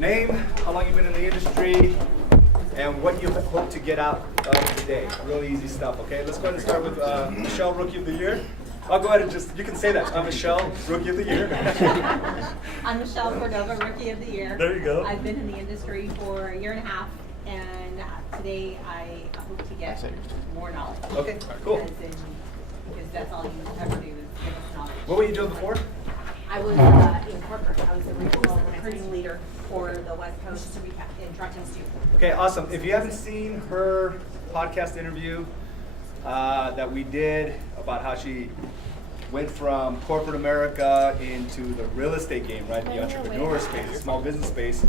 Name, how long you've been in the industry, and what you hope to get out of today. Really easy stuff, okay? Let's go ahead and start with Michelle, Rookie of the Year. I'll go ahead and you can say that. I'm Michelle, Rookie of the Year. I'm Michelle Cordova, Rookie of the Year. There you go. I've been in the industry for a year and a half, and today I hope to get more knowledge. Okay, cool. Because that's all you ever do is give us knowledge. What were you doing before? I was in corporate. I was the regional recruiting leader for the West Coast in Toronto Institute. Okay, awesome. If you haven't seen her podcast interview that we did about how she went from corporate America into the real estate game, right? The entrepreneur space, the small business space.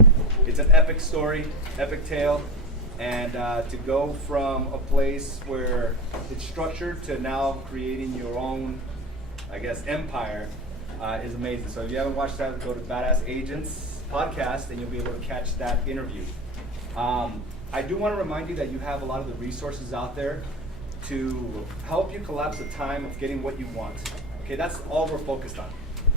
It's an epic story, epic tale. And to go from a place where it's structured to now creating your own, I guess, empire is amazing. So if you haven't watched that, go to Badass Agents podcast and you'll be able to catch that interview. I do want to remind you that you have a lot of the resources out there to help you collapse the time of getting what you want. Okay, that's all we're focused on.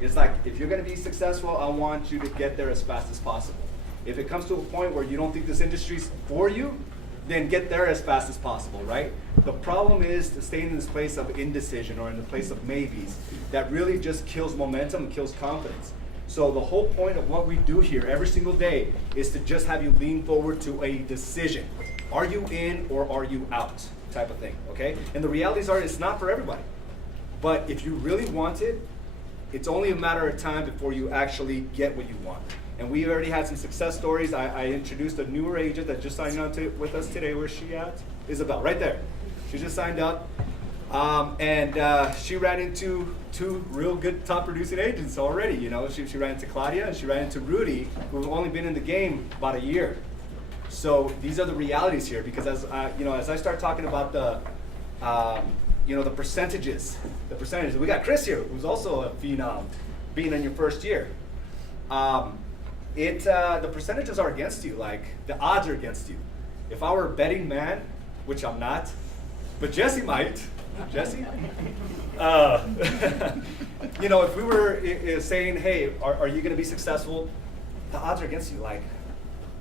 It's like, if you're going to be successful, I want you to get there as fast as possible. If it comes to a point where you don't think this industry's for you, then get there as fast as possible, right? The problem is to stay in this place of indecision or in the place of maybes that really just kills momentum and kills confidence. So the whole point of what we do here every single day is to just have you lean forward to a decision. Are you in or are you out type of thing, okay? And the realities are it's not for everybody. But if you really want it, it's only a matter of time before you actually get what you want. And we already had some success stories. I introduced a newer agent that just signed on with us today. Where's she at? Isabel, right there. She just signed up. And she ran into two real good top producing agents already. You know, she ran into Claudia and she ran into Rudy, who've only been in the game about a year. So these are the realities here, because as I start talking about the percentages, we got Chris here, who's also a phenom, being in your first year. The percentages are against you, like the odds are against you. If I were a betting man, which I'm not, but Jesse might. Jesse? If we were saying, hey, are you going to be successful? The odds are against you, like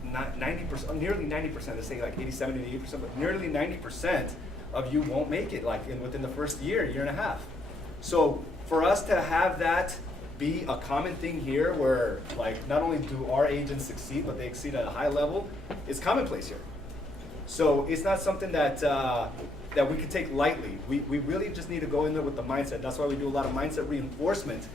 90%, nearly 90%. Let's say like 87 to 80%, but nearly 90% of you won't make it, like within the first year and a half. So for us to have that be a common thing here, where like not only do our agents succeed, but they exceed at a high level, is commonplace here. So it's not something that we can take lightly. We really just need to go in there with the mindset. That's why we do a lot of mindset reinforcement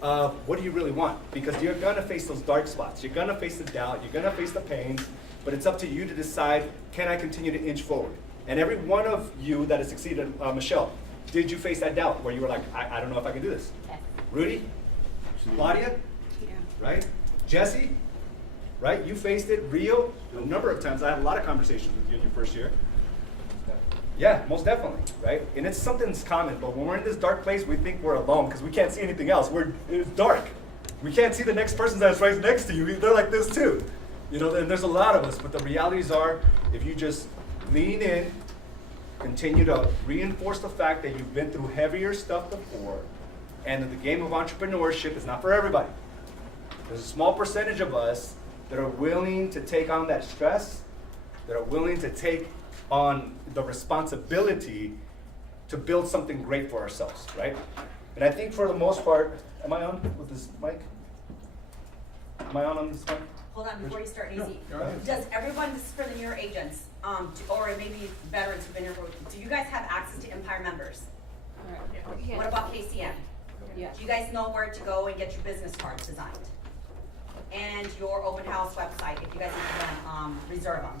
of what do you really want? Because you're gonna face those dark spots. You're gonna face the doubt. You're gonna face the pains. But it's up to you to decide, can I continue to inch forward? And every one of you that has succeeded, Michelle, did you face that doubt where you were like, I don't know if I can do this? Yes. Rudy? Claudia? Yeah. Right? Jesse? Right? You faced it. Rio? A number of times. I had a lot of conversations with you in your first year. Yeah, most definitely, right? And it's something that's common, but when we're in this dark place, we think we're alone because we can't see anything else. It's dark. We can't see the next person that's right next to you. They're like this too. And there's a lot of us, but the realities are, if you just lean in, continue to reinforce the fact that you've been through heavier stuff before, and that the game of entrepreneurship is not for everybody. There's a small percentage of us that are willing to take on that stress, that are willing to take on the responsibility to build something great for ourselves, right? And I think for the most part, am I on with this mic? Am I on this mic? Hold on, before you start, Easy. No. Does everyone, this is for the newer agents, or maybe veterans who've been here, do you guys have access to Empire members? Yeah. What about KCM? Yeah. Do you guys know where to go and get your business cards designed? And your open house website, if you guys need them, reserve them.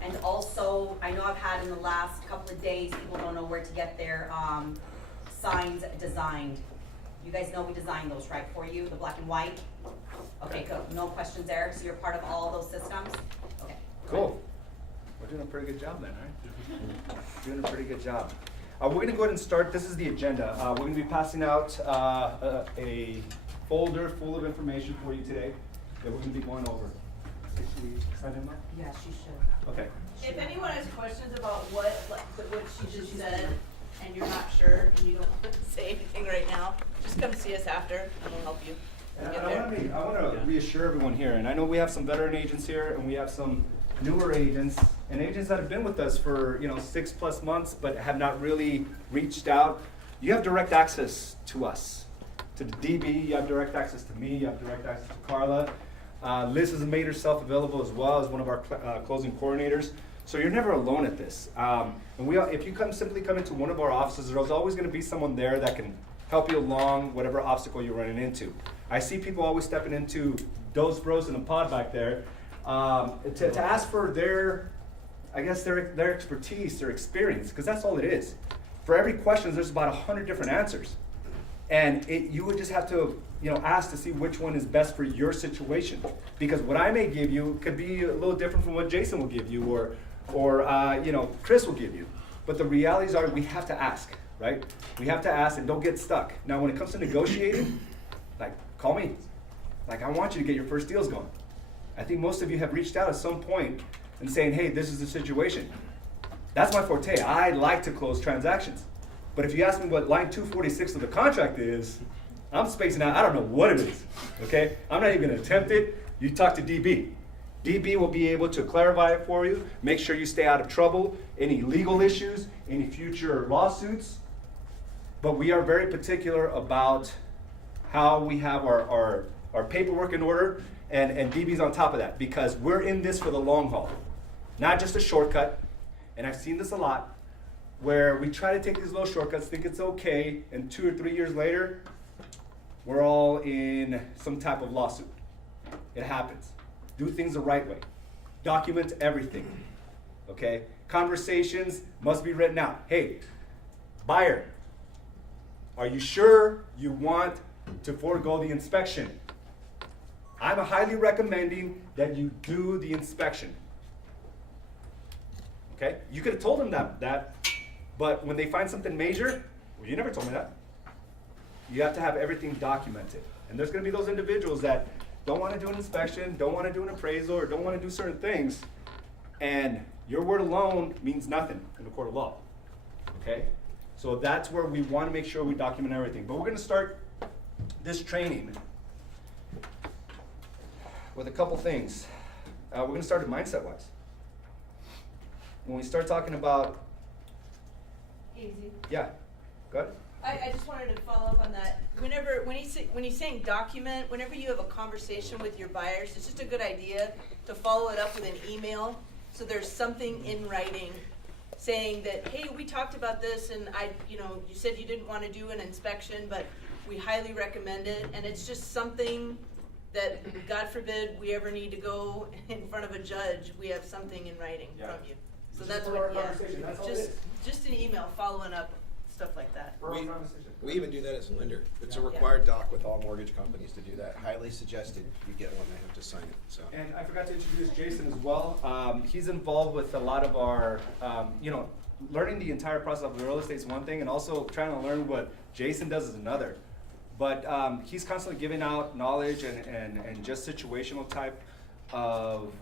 And also, I know I've had in the last couple of days, people don't know where to get their signs designed. You guys know we designed those, right, for you, the black and white? Okay, good. No questions there. So you're part of all those systems? Okay. Cool. We're doing a pretty good job then, right? Doing a pretty good job. We're going to go ahead and start. This is the agenda. We're going to be passing out a folder full of information for you today that we're going to be going over. Did she sign in, Mike? Yeah, she should. Okay. If anyone has questions about what she just said, and you're not sure, and you don't want to say anything right now, just come see us after, and we'll help you. And I want to reassure everyone here, and I know we have some veteran agents here, and we have some newer agents, and agents that have been with us for 6+ months, but have not really reached out. You have direct access to us, to the DB. You have direct access to me. You have direct access to Carla. Liz has made herself available as well as one of our closing coordinators. So you're never alone at this. And if you simply come into one of our offices, there's always going to be someone there that can help you along whatever obstacle you're running into. I see people always stepping into those bros in the pod back there to ask for their expertise, their experience, because that's all it is. For every question, there's about 100 different answers. And you would just have to ask to see which one is best for your situation. Because what I may give you could be a little different from what Jason will give you or Chris will give you. But the realities are we have to ask, right? We have to ask and don't get stuck. Now, when it comes to negotiating, call me. I want you to get your first deals going. I think most of you have reached out at some point and saying, hey, this is the situation. That's my forte. I like to close transactions. But if you ask me what line 246 of the contract is, I'm spacing out. I don't know what it is, okay? I'm not even going to attempt it. You talk to DB. DB will be able to clarify it for you, make sure you stay out of trouble, any legal issues, any future lawsuits. But we are very particular about how we have our paperwork in order, and DB's on top of that, because we're in this for the long haul, not just a shortcut. And I've seen this a lot, where we try to take these little shortcuts, think it's okay, and 2 or 3 years later, we're all in some type of lawsuit. It happens. Do things the right way. Document everything, okay? Conversations must be written out. Hey, buyer, are you sure you want to forego the inspection? I'm highly recommending that you do the inspection. Okay? You could have told them that, but when they find something major, well, you never told me that. You have to have everything documented. And there's going to be those individuals that don't want to do an inspection, don't want to do an appraisal, or don't want to do certain things, and your word alone means nothing in the court of law. Okay? So that's where we want to make sure we document everything. But we're going to start this training with a couple things. We're going to start it mindset-wise. When we start talking about, Easy. yeah, go ahead. I just wanted to follow up on that. When he's saying document, whenever you have a conversation with your buyers, it's just a good idea to follow it up with an email, so there's something in writing saying that, hey, we talked about this, and you said you didn't want to do an inspection, but we highly recommend it, and it's just something that, God forbid, we ever need to go in front of a judge, we have something in writing from you. So Just that's for what, our conversation, that's all it is. just an email following up, stuff like that. We even do that as a lender. It's a required doc with all mortgage companies to do that. Highly suggested you get one, they have to sign it, so. And I forgot to introduce Jason as well. He's involved with a lot of our, learning the entire process of real estate is one thing, and also trying to learn what Jason does is another. But he's constantly giving out knowledge and just situational type of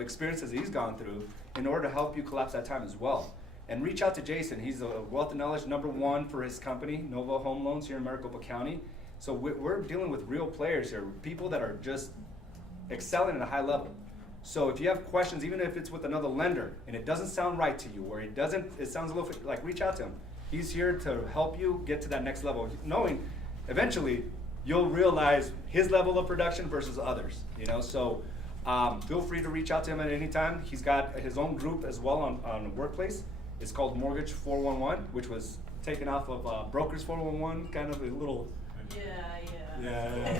experiences he's gone through in order to help you collapse that time as well. And reach out to Jason. He's a wealth of knowledge #1 for his company, Nova Home Loans here in Maricopa County. So we're dealing with real players here, people that are just excelling at a high level. So if you have questions, even if it's with another lender, and it doesn't sound right to you, or it sounds a little like, reach out to him. He's here to help you get to that next level, knowing eventually you'll realize his level of production versus others. So feel free to reach out to him at any time. He's got his own group as well on Workplace. It's called Mortgage 411, which was taken off of Brokers 411, kind of a little. Yeah.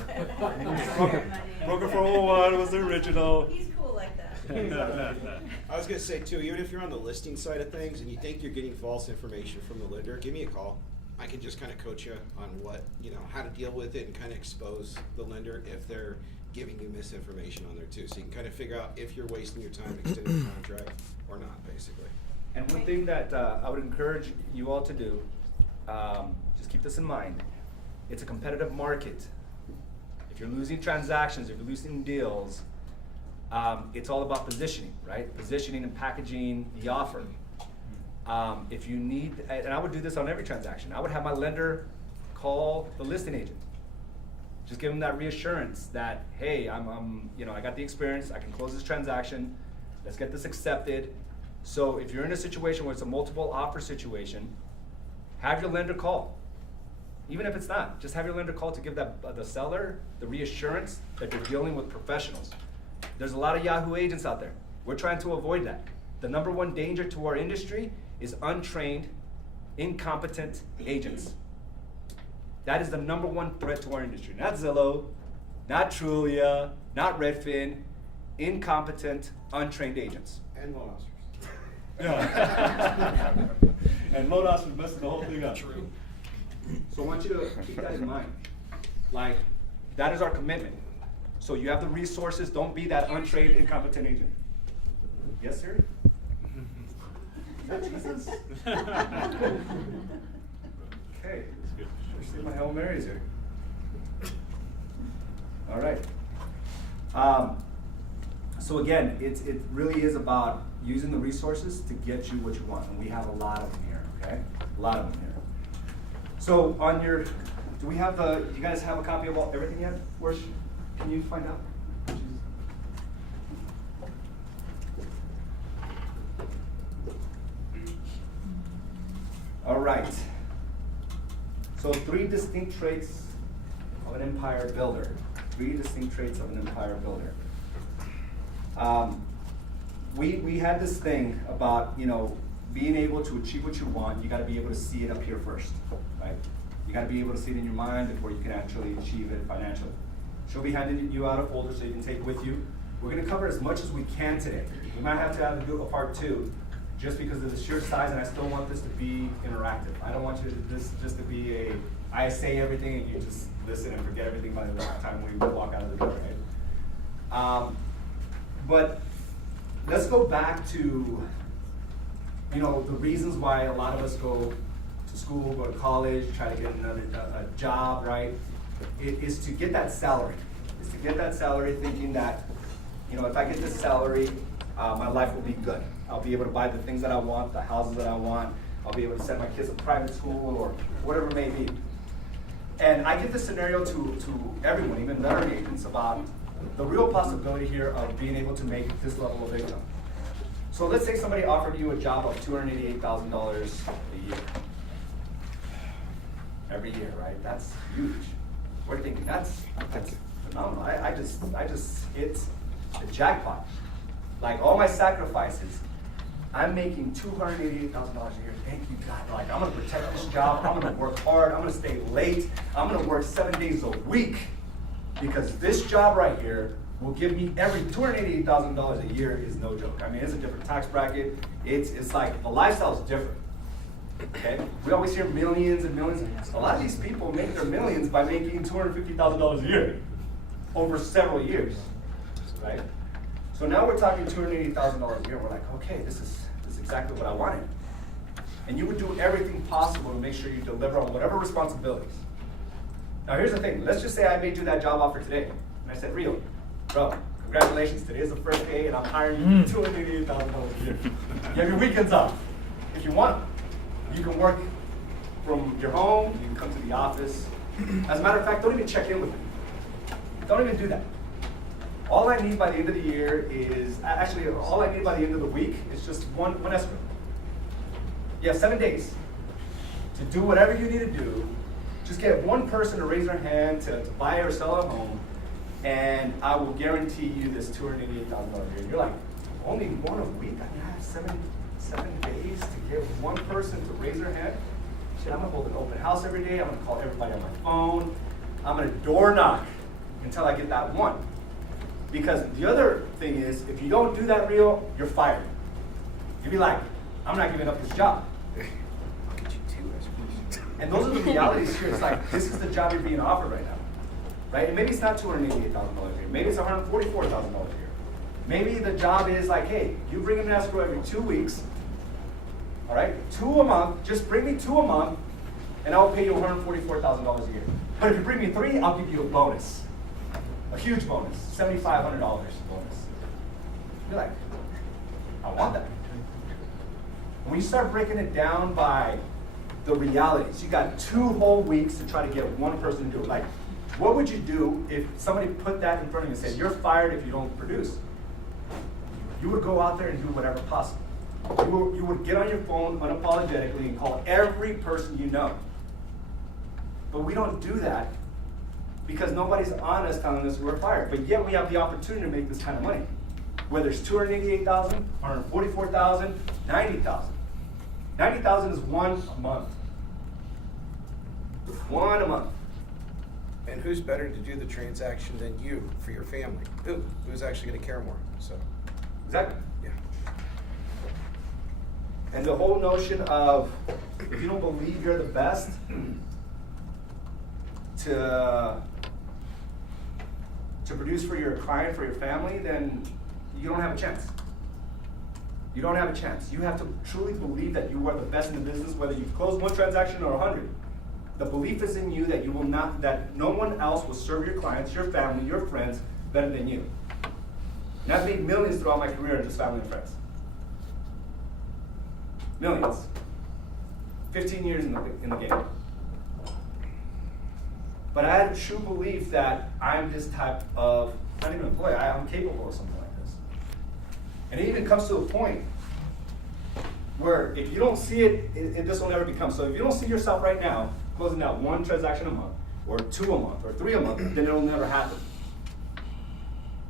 Broker 411 was the original. He's cool like that. I was gonna say too, even if you're on the listing side of things and you think you're getting false information from the lender, give me a call. I can just kind of coach you on what, how to deal with it and kind of expose the lender if they're giving you misinformation on there too. So you can kind of figure out if you're wasting your time extending the contract or not, basically. And one thing that I would encourage you all to do, just keep this in mind, it's a competitive market. If you're losing transactions, if you're losing deals, it's all about positioning, right? Positioning and packaging the offer. If you need, and I would do this on every transaction, I would have my lender call the listing agent. Just give them that reassurance that, hey, I got the experience, I can close this transaction, let's get this accepted. So if you're in a situation where it's a multiple offer situation, have your lender call. Even if it's not, just have your lender call to give the seller the reassurance that they're dealing with professionals. There's a lot of Yahoo agents out there. We're trying to avoid that. The number one danger to our industry is untrained, incompetent agents. That is the number one threat to our industry. Not Zillow, not Trulia, not Redfin, incompetent, untrained agents. And loan officers. Yeah. And loan officers messing the whole thing up. True. So I want you to keep that in mind. Like, that is our commitment. So you have the resources, don't be that untrained, incompetent agent. Yes, sir? Is that Jesus? Okay. Let's see my Hail Marys here. All right. So again, it really is about using the resources to get you what you want. And we have a lot of them here, okay? A lot of them here. So on your, do you guys have a copy of everything yet? Can you find out? All right. So 3 distinct traits of an empire builder. 3 distinct traits of an empire builder. We had this thing about, being able to achieve what you want. You got to be able to see it up here first, right? You got to be able to see it in your mind before you can actually achieve it financially. She'll be handing you out a folder so you can take with you. We're going to cover as much as we can today. We might have to do a part 2, just because of the sheer size, and I still want this to be interactive. I don't want this just to be I say everything and you just listen and forget everything by the time we walk out of the door, right? But let's go back to, the reasons why a lot of us go to school, go to college, try to get a job, right? It is to get that salary. It's to get that salary thinking that, if I get this salary, my life will be good. I'll be able to buy the things that I want, the houses that I want. I'll be able to send my kids to private school or whatever it may be. And I give this scenario to everyone, even veteran agents, about the real possibility here of being able to make this level of income. So let's say somebody offered you a job of $288,000 a year. Every year, right? That's huge. We're thinking that's phenomenal. I just hit the jackpot. Like all my sacrifices, I'm making $288,000 a year. Thank you, God. Like, I'm gonna protect this job. I'm gonna work hard. I'm gonna stay late. I'm gonna work 7 days a week because this job right here will give me every $288,000 a year is no joke. I mean, it's a different tax bracket. It's like the lifestyle is different. Okay, we always hear millions and millions. A lot of these people make their millions by making $250,000 a year over several years, right? So now we're talking $280,000 a year. We're like, okay, this is exactly what I wanted. And you would do everything possible to make sure you deliver on whatever responsibilities. Now here's the thing. Let's just say I made you that job offer today. And I said, Rio, bro, congratulations. Today is the first day and I'm hiring you $288,000 a year. You have your weekends off. If you want, you can work from your home. You can come to the office. As a matter of fact, don't even check in with me. Don't even do that. All I need by the end of the year is, actually, all I need by the end of the week is just one escrow. You have 7 days to do whatever you need to do. Just get one person to raise their hand to buy or sell a home, and I will guarantee you this $288,000 a year. You're like, only one a week? I mean, I have seven days to get one person to raise their hand? Shit, I'm gonna hold an open house every day. I'm gonna call everybody on my phone. I'm gonna door knock until I get that one. Because the other thing is, if you don't do that, Rio, you're fired. You'll be like, I'm not giving up this job. And those are the realities here. It's like, this is the job you're being offered right now, right? And maybe it's not $288,000 a year. Maybe it's $144,000 a year. Maybe the job is like, hey, you bring in an escrow every 2 weeks, all right? 2 a month, just bring me 2 a month, and I'll pay you $144,000 a year. But if you bring me 3, I'll give you a bonus. A huge bonus, $7,500 bonus. You're like, I want that. And when you start breaking it down by the realities, you got 2 whole weeks to try to get one person to do it. Like What would you do if somebody put that in front of you and said, you're fired if you don't produce? You would go out there and do whatever possible. You would get on your phone unapologetically and call every person you know. But we don't do that because nobody's honest telling us we're fired. But yet we have the opportunity to make this kind of money. Whether it's $288,000, $144,000, $90,000. $90,000 is one a month. One a month. And who's better to do the transaction than you for your family? Who's actually gonna care more, so, Exactly. yeah. And the whole notion of, if you don't believe you're the best, to produce for your client, for your family, then you don't have a chance. You don't have a chance. You have to truly believe that you are the best in the business, whether you close one transaction or 100. The belief is in you that you will not, that no one else will serve your clients, your family, your friends better than you. And I've made millions throughout my career in just family and friends. Millions. 15 years in the game. But I had a true belief that I'm this type of, not even employee, I'm capable of something like this. And it even comes to a point where if you don't see it, this will never become. So if you don't see yourself right now closing out one transaction a month, or 2 a month, or 3 a month, then it'll never happen.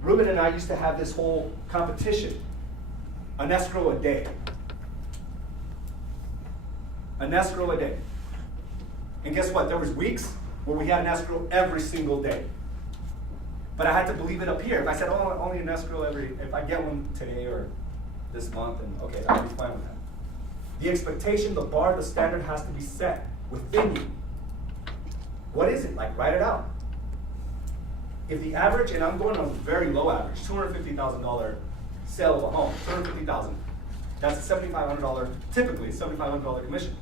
Ruben and I used to have this whole competition, an escrow a day. An escrow a day. And guess what? There was weeks where we had an escrow every single day. But I had to believe it up here. If I said, oh, only an escrow if I get one today or this month, and okay, I'll be fine with that. The expectation, the bar, the standard has to be set within you. What is it? Like, write it out. If the average, and I'm going on a very low average, $250,000 sale of a home, $250,000, that's a $7,500, typically $7,500 commission.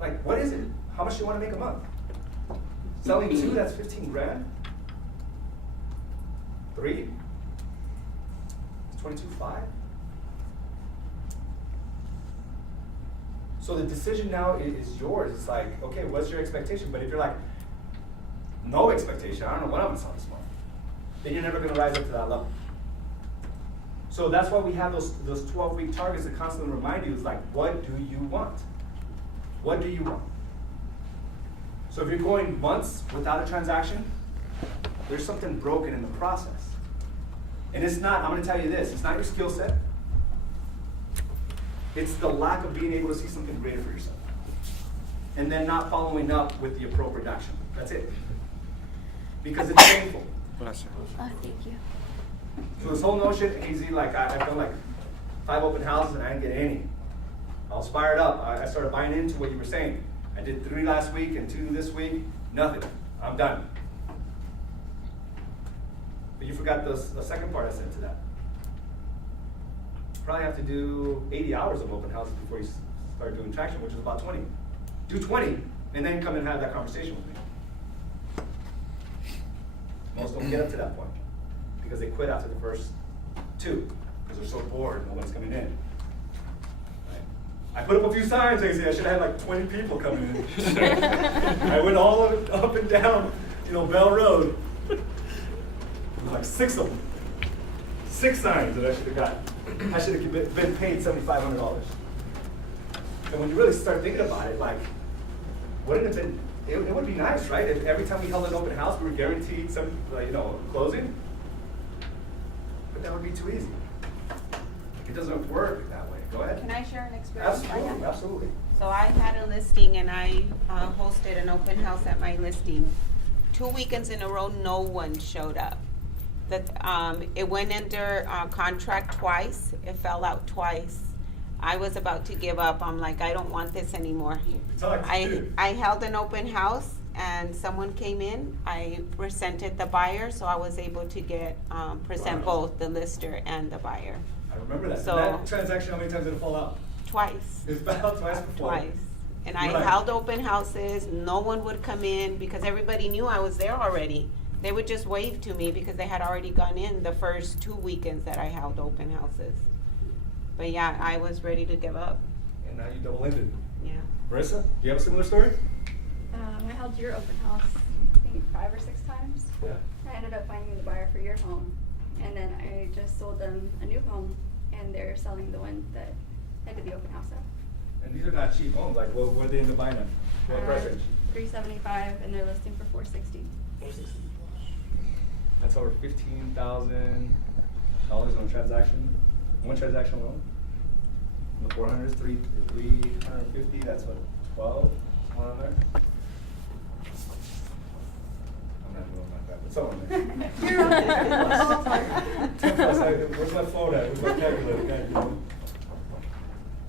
Like, what is it? How much do you want to make a month? Selling 2, that's 15 grand. 3, it's 22.5. So the decision now is yours. It's like, okay, what's your expectation? But if you're like, no expectation, I don't know what I'm gonna sell this month, then you're never gonna rise up to that level. So that's why we have those 12-week targets that constantly remind you, it's like, what do you want? What do you want? So if you're going months without a transaction, there's something broken in the process. And it's not, I'm gonna tell you this, it's not your skill set. It's the lack of being able to see something greater for yourself. And then not following up with the appropriate action. That's it. Because it's painful. Bless you. Oh, thank you. So this whole notion, easy, like I've done like 5 open houses and I didn't get any. I was fired up. I started buying into what you were saying. I did 3 last week and 2 this week. Nothing. I'm done. But you forgot the second part I said to that. Probably have to do 80 hours of open houses before you start doing traction, which is about 20. Do 20, and then come and have that conversation with me. Most don't get up to that point because they quit after the first 2 because they're so bored, nobody's coming in. Right? I put up a few signs. I should have had like 20 people coming in. I went all up and down, Bell Road. There was like 6 of them. 6 signs that I should have got. I should have been paid $7,500. And when you really start thinking about it, like, wouldn't it have been? It would be nice, right? If every time we held an open house, we were guaranteed some, closing. But that would be too easy. It doesn't work that way. Go ahead. Can I share an experience? Absolutely, absolutely. So I had a listing and I hosted an open house at my listing. 2 weekends in a row, no one showed up. It went under contract twice. It fell out twice. I was about to give up. I'm like, I don't want this anymore. I held an open house and someone came in. I presented the buyer, so I was able to present both the lister and the buyer. I remember that. So, that transaction, how many times did it fall out? Twice. It fell out twice before. Twice. And I Right. held open houses. No one would come in because everybody knew I was there already. They would just wave to me because they had already gone in the first 2 weekends that I held open houses. But yeah, I was ready to give up. And now you double-ended. Yeah. Marissa, do you have a similar story? I held your open house. I think maybe 5 or 6 times. Yeah. I ended up finding the buyer for your home, and then I just sold them a new home, and they're selling the one that I did the open house at. And these are not cheap homes, like what they end up buying them? What price range? $375, and they're listing for $460. That's over $15,000 on transaction, one transaction alone. And the 400s, 350, that's what, 12, somewhere on there? I'm not doing like that, but somewhere there. You're on it. 10 plus, where's my phone at? Where's my calculator? God, you know?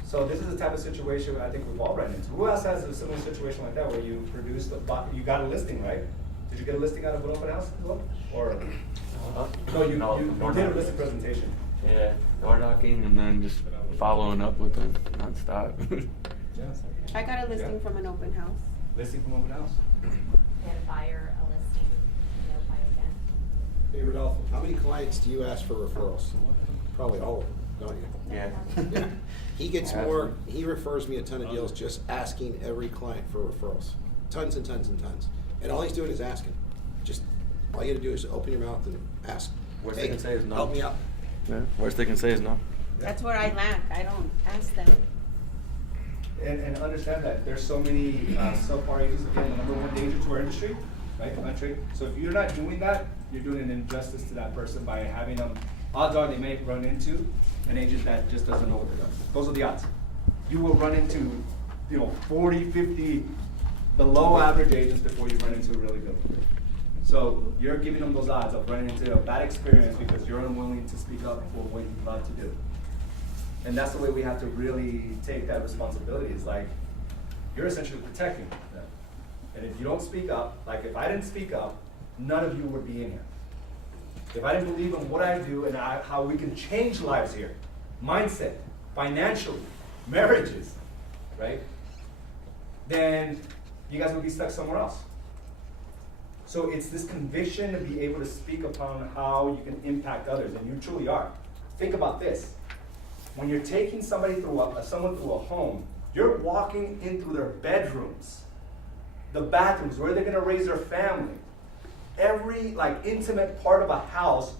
So this is the type of situation I think we've all run into. Who else has a similar situation like that where you produced you got a listing, right? Did you get a listing out of an open house as well? Or no, you did a listing presentation. Yeah, door knocking and then just following up with them nonstop. Yeah. I got a listing from an open house. Listing from open house. We had a buyer, a listing, and they'll buy again. Hey, Rodolfo, how many clients do you ask for referrals? Probably all of them, don't you? Yeah. Yeah. He gets more, he refers me a ton of deals just asking every client for referrals. Tons and tons and tons. And all he's doing is asking. Just, all you gotta do is open your mouth and ask. Worst Hey, they can say is no. help me out. Yeah. Worst they can say is no. That's where I lack. I don't ask them. And understand that there's so many subpar agents, again, the number one danger to our industry, right, the country. So if you're not doing that, you're doing an injustice to that person by having them, odds are they may run into an agent that just doesn't know what they're doing. Those are the odds. You will run into, 40, 50 below average agents before you run into a really good one. So you're giving them those odds of running into a bad experience because you're unwilling to speak up for what you're about to do. And that's the way we have to really take that responsibility. Is like, you're essentially protecting them. And if you don't speak up, like if I didn't speak up, none of you would be in here. If I didn't believe in what I do and how we can change lives here, mindset, financially, marriages, right? Then you guys would be stuck somewhere else. So it's this conviction to be able to speak upon how you can impact others, and you truly are. Think about this. When you're taking somebody someone through a home, you're walking in through their bedrooms, the bathrooms, where they're gonna raise their family. Every intimate part of a house,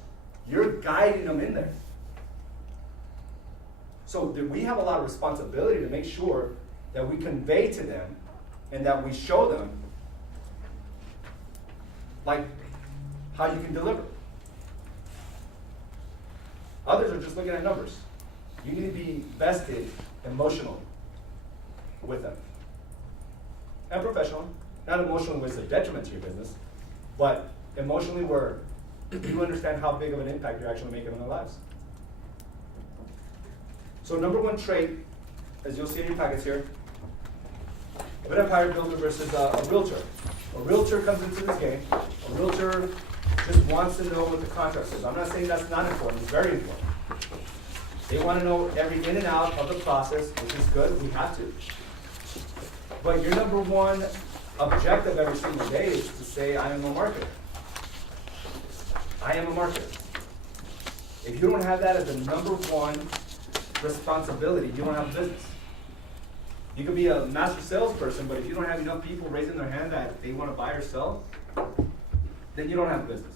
you're guiding them in there. So we have a lot of responsibility to make sure that we convey to them and that we show them how you can deliver. Others are just looking at numbers. You need to be vested emotionally with them. And professionally. Not emotionally where it's a detriment to your business, but emotionally where you understand how big of an impact you're actually making on their lives. So number one trait, as you'll see in your packets here, of an empire builder versus a realtor. A realtor comes into this game. A realtor just wants to know what the contract says. I'm not saying that's not important. It's very important. They want to know every in and out of the process, which is good. We have to. But your number one objective every single day is to say, I am a marketer. I am a marketer. If you don't have that as the number one responsibility, you don't have a business. You could be a master salesperson, but if you don't have enough people raising their hand that they want to buy or sell, then you don't have a business.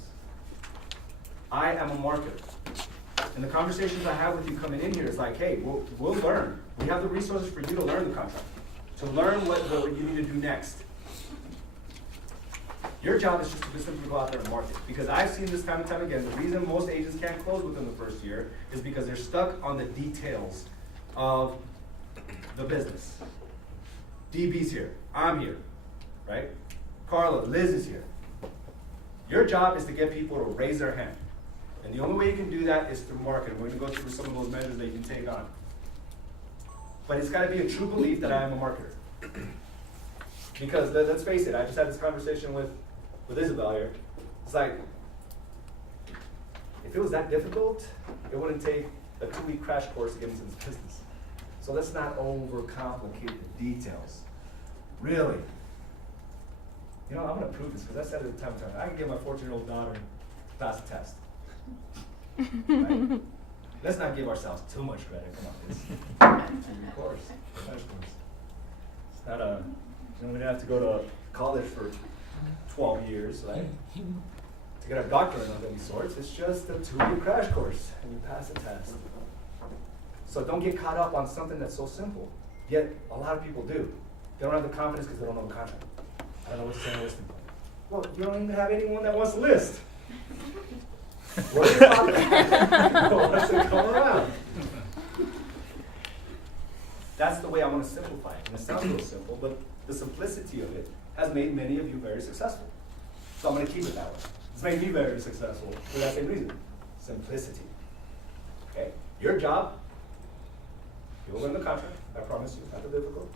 I am a marketer. And the conversations I have with you coming in here is like, hey, we'll learn. We have the resources for you to learn the contract, to learn what you need to do next. Your job is just to simply go out there and market. Because I've seen this time and time again, the reason most agents can't close within the first year is because they're stuck on the details of the business. DB's here, I'm here, right? Carla, Liz is here. Your job is to get people to raise their hand. And the only way you can do that is through marketing. We're going to go through some of those measures that you can take on. But it's got to be a true belief that I am a marketer. Because let's face it, I just had this conversation with Isabel here. It's like, if it was that difficult, it wouldn't take a 2-week crash course to get into this business. So let's not overcomplicate the details. Really. I'm going to prove this because I said it time and time. I can get my 14-year-old daughter to pass the test. Right? Let's not give ourselves too much credit. Come on, of course. It's not we didn't have to go to college for 12 years, right? To get a doctorate of any sorts, it's just a 2-year crash course, and you pass a test. So don't get caught up on something that's so simple. Yet, a lot of people do. They don't have the confidence because they don't know the contract. I don't know what to say in a listing. Well, you don't even have anyone that wants to list. Worry about that. Once they come around. That's the way I want to simplify it. And it sounds real simple, but the simplicity of it has made many of you very successful. So I'm going to keep it that way. It's made me very successful for that same reason. Simplicity. Okay? Your job, you'll learn the contract, I promise you, not the difficult,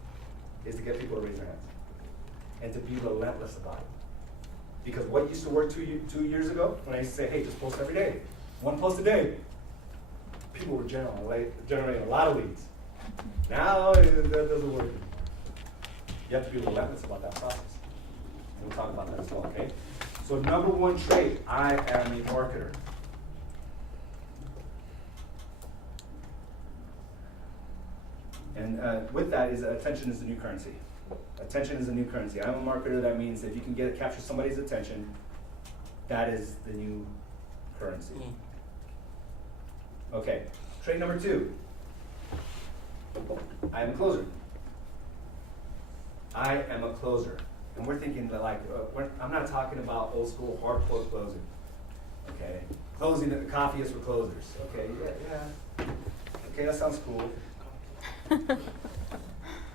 is to get people to raise their hands. And to be relentless about it. Because what used to work 2 years ago, when I used to say, hey, just post every day, 1 post a day, people were generating a lot of leads. Now, that doesn't work. You have to be relentless about that process. And we'll talk about that as well, okay? So number 1 trait, I am a marketer. And with that is attention is the new currency. Attention is a new currency. I'm a marketer. That means if you can capture somebody's attention, that is the new currency. Okay, trait number 2. I am a closer. I am a closer. And we're thinking that I'm not talking about old school hardcore closing. Okay, closing the coffee is for closers. Okay, yeah. Okay, that sounds cool.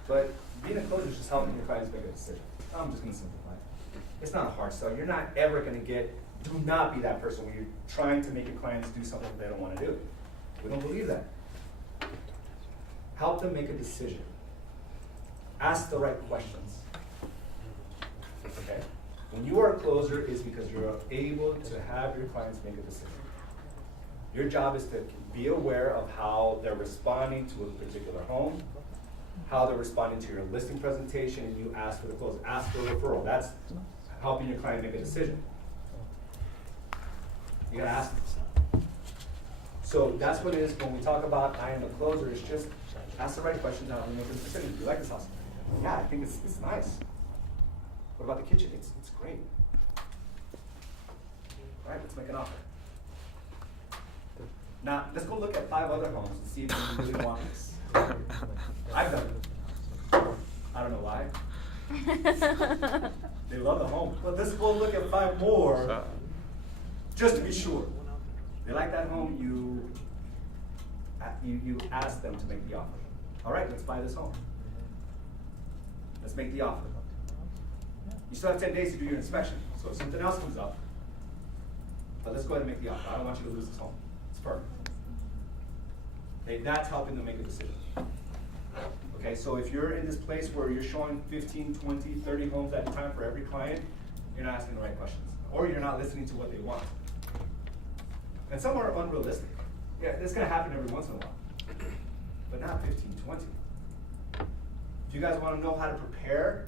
But being a closer is just helping your clients make a decision. I'm just going to simplify it. It's not a hard sell. You're not ever going to do not be that person when you're trying to make your clients do something they don't want to do. We don't believe that. Help them make a decision. Ask the right questions. Okay? When you are a closer, it's because you're able to have your clients make a decision. Your job is to be aware of how they're responding to a particular home, how they're responding to your listing presentation, and you ask for the close. Ask for a referral. That's helping your client make a decision. You gotta ask them. So that's what it is when we talk about I am a closer. It's just ask the right questions now and make a decision. Do you like this house? Yeah, I think it's nice. What about the kitchen? It's great. All right, let's make an offer. Now, let's go look at 5 other homes and see if you really want this. I've done it. I don't know why. They love the home. But let's go look at 5 more just to be sure. They like that home, you ask them to make the offer. All right, let's buy this home. Let's make the offer. You still have 10 days to do your inspection, so if something else comes up, but let's go ahead and make the offer. I don't want you to lose this home. It's perfect. Okay, that's helping them make a decision. Okay, so if you're in this place where you're showing 15, 20, 30 homes at a time for every client, you're not asking the right questions. Or you're not listening to what they want. And some are unrealistic. Yeah, it's gonna happen every once in a while. But not 15, 20. If you guys wanna know how to prepare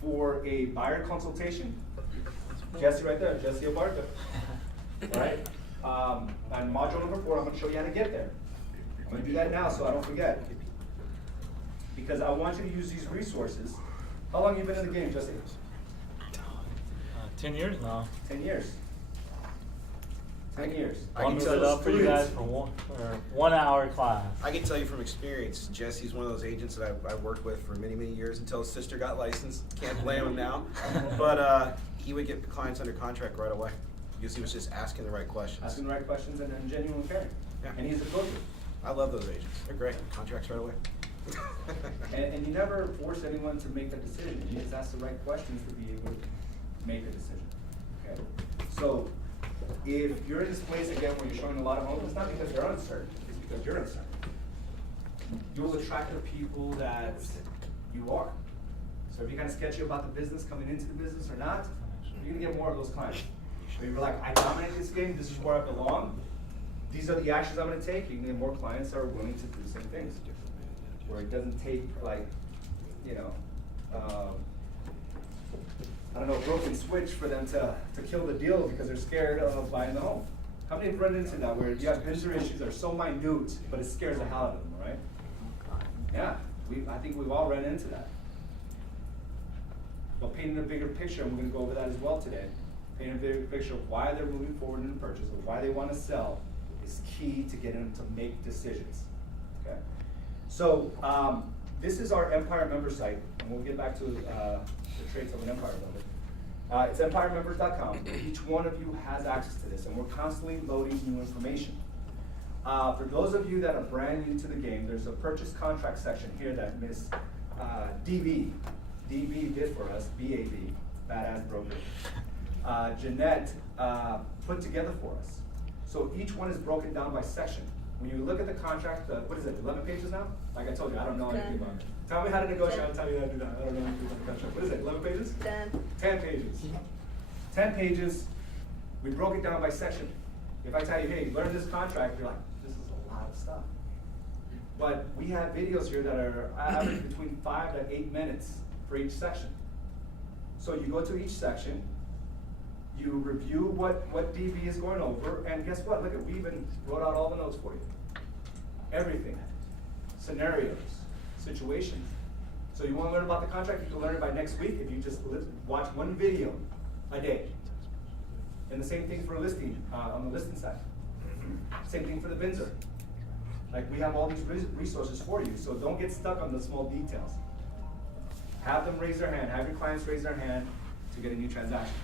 for a buyer consultation, Jesse right there, Jesse Obarca. All right? On module number 4, I'm gonna show you how to get there. I'm gonna do that now so I don't forget. Because I want you to use these resources. How long have you been in the game, Jesse? 10 years now. 10 years. 10 years. Bundled it up for you guys for 1 hour class. I can tell you from experience, Jesse's one of those agents that I've worked with for many, many years until his sister got licensed. Can't blame him now. But he would get clients under contract right away because he was just asking the right questions. Asking the right questions and genuine caring. Yeah. And he's a coach. I love those agents. They're great. Contracts right away. And you never force anyone to make a decision. You just ask the right questions to be able to make a decision. Okay? So if you're in this place again where you're showing a lot of homes, it's not because they're uncertain, it's because you're uncertain. You will attract the people that you are. So if you're kind of sketchy about the business, coming into the business or not, you're gonna get more of those clients. If you're like, I dominate this game, this is where I belong, these are the actions I'm gonna take, you can get more clients that are willing to do the same things. Where it doesn't take like, you know, I don't know, a broken switch for them to kill the deal because they're scared of buying the home. How many have run into that where you have visitor issues that are so minute, but it scares the hell out of them, right? Yeah, I think we've all run into that. but painting a bigger picture, and we're gonna go over that as well today. Painting a bigger picture of why they're moving forward in the purchase, or why they wanna sell, is key to getting them to make decisions, okay? So, this is our Empire member site, and we'll get back to the traits of an Empire member. It's empiremembers.com. Each one of you has access to this, and we're constantly loading new information. For those of you that are brand new to the game, there's a purchase contract section here that Miss DB did for us, BAB, Badass Broker. Jeanette put together for us. So each one is broken down by section. When you look at the contract, what is it, 11 pages now? Like I told you, I don't know anything about it. Tell me how to negotiate, I'll tell you how to do that. I don't know anything about the contract. What is it, 11 pages? 10 pages. 10 pages, we broke it down by section. If I tell you, hey, learn this contract, you're like, this is a lot of stuff. But we have videos here that are average between 5 to 8 minutes for each section. So you go to each section, you review what DB is going over, and guess what? Look, we even wrote out all the notes for you. Everything. Scenarios, situations. So you want to learn about the contract, you can learn it by next week if you just watch one video a day. And the same thing for a listing, on the listing side. Same thing for the Binzer. Like, we have all these resources for you, so don't get stuck on the small details. Have them raise their hand, have your clients raise their hand to get a new transaction.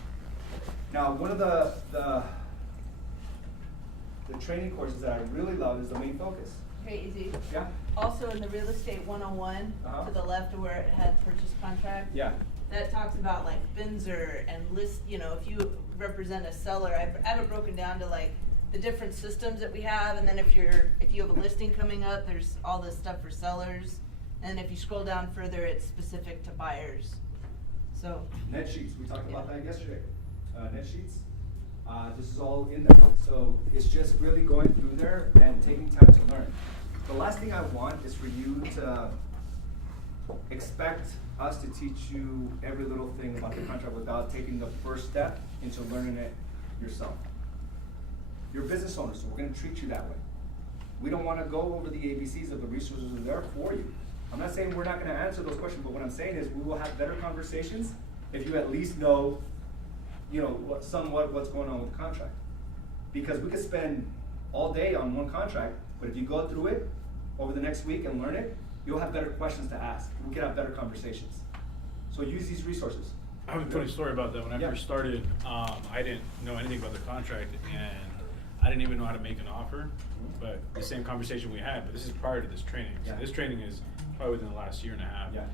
Now, one of the training courses that I really love is the main focus. Hey, Easy. Yeah? Also in the real estate 101, Uh-huh. to the left of where it had purchase contract. Yeah. That talks about like Binzer and list, you know, if you represent a seller, I have it broken down to like the different systems that we have, and then if you have a listing coming up, there's all this stuff for sellers. And if you scroll down further, it's specific to buyers. So. Net sheets, we talked about that yesterday. Net sheets, this is all in there. So it's just really going through there and taking time to learn. The last thing I want is for you to expect us to teach you every little thing about the contract without taking the first step into learning it yourself. You're a business owner, so we're gonna treat you that way. We don't wanna go over the ABCs of the resources that are there for you. I'm not saying we're not gonna answer those questions, but what I'm saying is we will have better conversations if you at least know, you know, somewhat what's going on with the contract. Because we could spend all day on one contract, but if you go through it over the next week and learn it, you'll have better questions to ask. We can have better conversations. So use these resources. I have a funny story about that. When I Yeah. first started, I didn't know anything about the contract, and I didn't even know how to make an offer. But the same conversation we had, but this is prior to this training. So Yeah. this training is probably within the last year and a half. Yeah.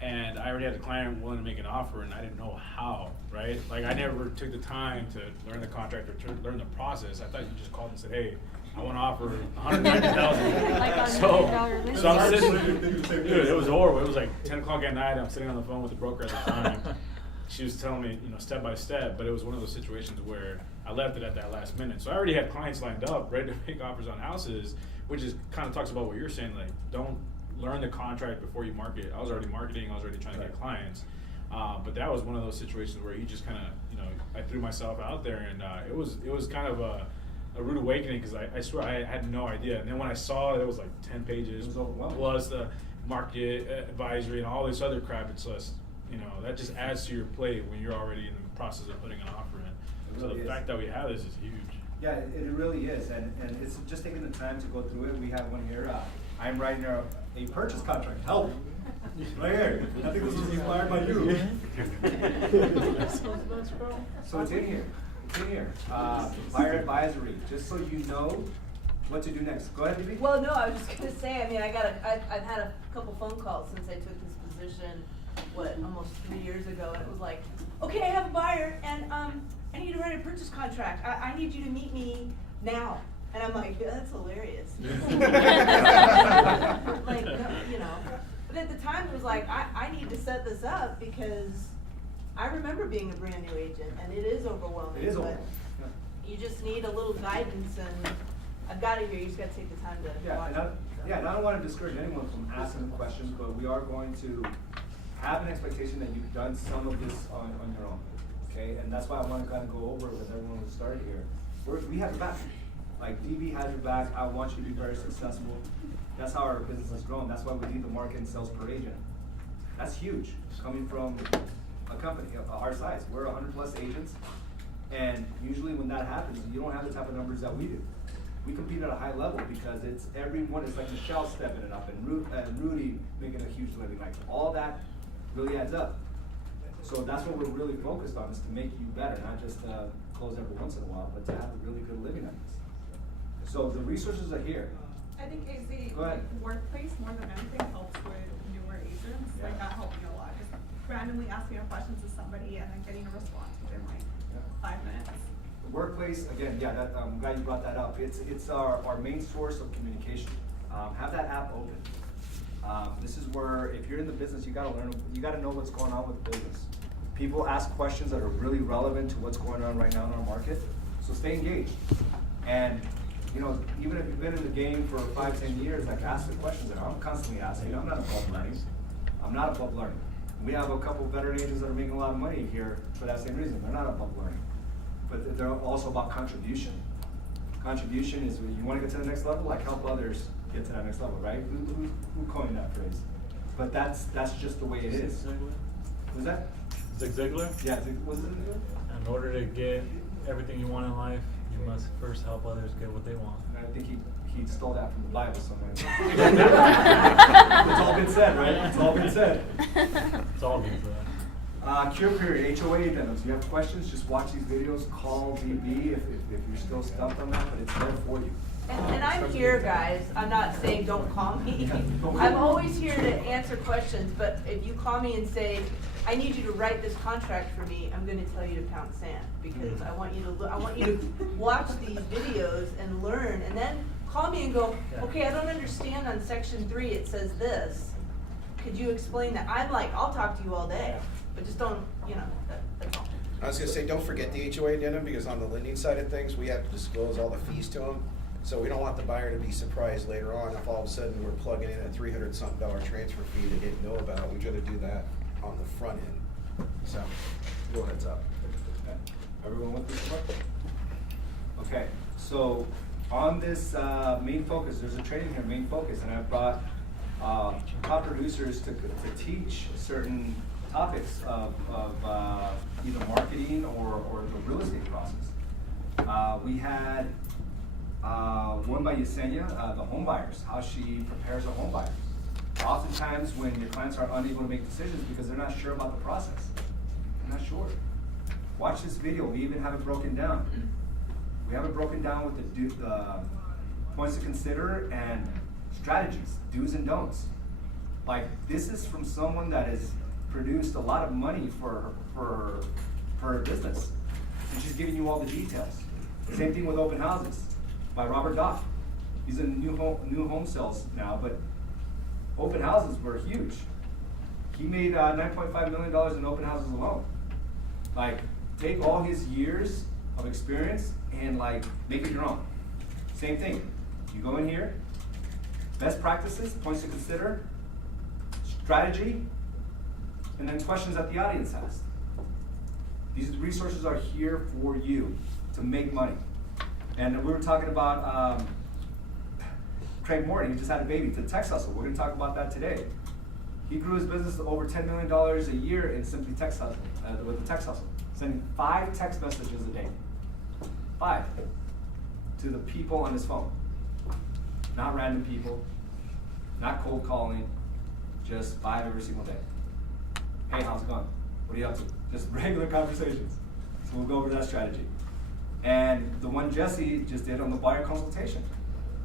And I already had a client willing to make an offer, and I didn't know how, right? Like, I never took the time to learn the contract or to learn the process. I thought you just called and said, hey, I want to offer $190,000. Like on So $100 I'm listing. sitting, dude, it was horrible. It was like 10 o'clock at night. I'm sitting on the phone with the broker at the time. She was telling me, you know, step by step, but it was one of those situations where I left it at that last minute. So I already had clients lined up, ready to make offers on houses, which is kind of talks about what you're saying, like, don't learn the contract before you market. I was already marketing, I was already trying to get clients. But that was one of those situations where you just kind of, you know, I threw myself out there, and it was kind of a rude awakening, because I swear I had no idea. And then when I saw it was like 10 pages, It was overwhelming. plus the market advisory and all this other crap, it's just, you know, that just adds to your plate when you're already in the process of putting an offer in. So really the is. fact that we have this is huge. Yeah, it really is, and it's just taking the time to go through it. We have one here. I'm writing a purchase contract. Help! Right here. I think this was inspired by you. So it's in here. It's in here. Buyer advisory, just so you know what to do next. Go ahead, DB. Well, no, I was just gonna say, I mean, I've had a couple phone calls since I took this position, almost 3 years ago, and it was like, okay, I have a buyer, and, I need to write a purchase contract, I need you to meet me now. And I'm like, yeah, that's hilarious. Like, no, you know, but at the time, it was like, I need to set this up, because I remember being a brand new agent, and it is overwhelming. It is but overwhelming. You just need a little guidance, and I've got it here, you just gotta take the time to Yeah, watch and it. and I don't want to discourage anyone from asking questions, but we are going to have an expectation that you've done some of this on your own, okay? And that's why I want to kind of go over it with everyone who started here. We have your back. Like, DB has your back. I want you to be very successful. That's how our business has grown. That's why we need the market and sales per agent. That's huge, coming from a company our size. We're 100+ agents, and usually when that happens, you don't have the type of numbers that we do. We compete at a high level because it's everyone. It's like Michelle stepping it up, and Rudy making a huge living. Like all that really adds up. So that's what we're really focused on, is to make you better, not just close every once in a while, but to have a really good living at this. So the resources are here. I think it's the Go ahead. workplace more than anything helps with newer agents. Yeah. Like that helped me a lot. Just randomly asking a question to somebody and then getting a response within like 5 minutes. The workplace, again, yeah, that, I'm glad you brought that up. It's our main source of communication. Have that app open. This is where, if you're in the business, you gotta learn, you gotta know what's going on with the business. People ask questions that are really relevant to what's going on right now in our market, so stay engaged. And, you know, even if you've been in the game for 5, 10 years, like ask the questions that I'm constantly asking. I'm not above learning. I'm not above learning. We have a couple of veteran agents that are making a lot of money here for that same reason. They're not above learning. But they're also about contribution. Contribution is when you want to get to the next level, like help others get to that next level, right? Who coined that phrase? But that's just the way it is. Was that? Zig Ziglar? Yeah, was it Zig Ziglar? In order to get everything you want in life, you must first help others get what they want. And I think he stole that from the Bible somewhere. It's all been said, right? It's all been said. It's all good for that. Cure period, HOA addendums. If you have questions, just watch these videos, call VB if you're still stumped on that, but it's there for you. And I'm here, guys. I'm not saying don't call me. I'm always here to answer questions, but if you call me and say, I need you to write this contract for me, I'm gonna tell you to pound sand, because I want you to watch these videos and learn, and then call me and go, okay, I don't understand on section 3, it says this. Could you explain that? I'm like, I'll talk to you all day, but just don't, you know, that's all. I was gonna say, don't forget the HOA addendum, because on the lending side of things, we have to disclose all the fees to them. So we don't want the buyer to be surprised later on if all of a sudden we're plugging in a $300-something transfer fee they didn't know about. We'd rather do that on the front end. So, Go heads up. Okay. Everyone with this one? Okay, so on this main focus, there's a training here, main focus, and I brought top producers to teach certain topics of either marketing or the real estate process. We had one by Yesenia, the home buyers, how she prepares a home buyer. Oftentimes when your clients are unable to make decisions because they're not sure about the process, they're not sure. Watch this video, we even have it broken down. We have it broken down with the points to consider and strategies, do's and don'ts. Like, this is from someone that has produced a lot of money for her business, and she's giving you all the details. Same thing with open houses by Robert Dock. He's in new home sales now, but open houses were huge. He made $9.5 million in open houses alone. Like, take all his years of experience and like make it your own. Same thing. You go in here, best practices, points to consider, strategy, and then questions that the audience has. These resources are here for you to make money. And we were talking about Craig Morton. He just had a baby, the text hustle. We're going to talk about that today. He grew his business to over $10 million a year in simply text hustle, with the text hustle, sending 5 text messages a day. 5 to the people on his phone. Not random people, not cold calling, just 5 every single day. Hey, how's it going? What are you up to? Just regular conversations. So we'll go over that strategy. And the one Jesse just did on the buyer consultation.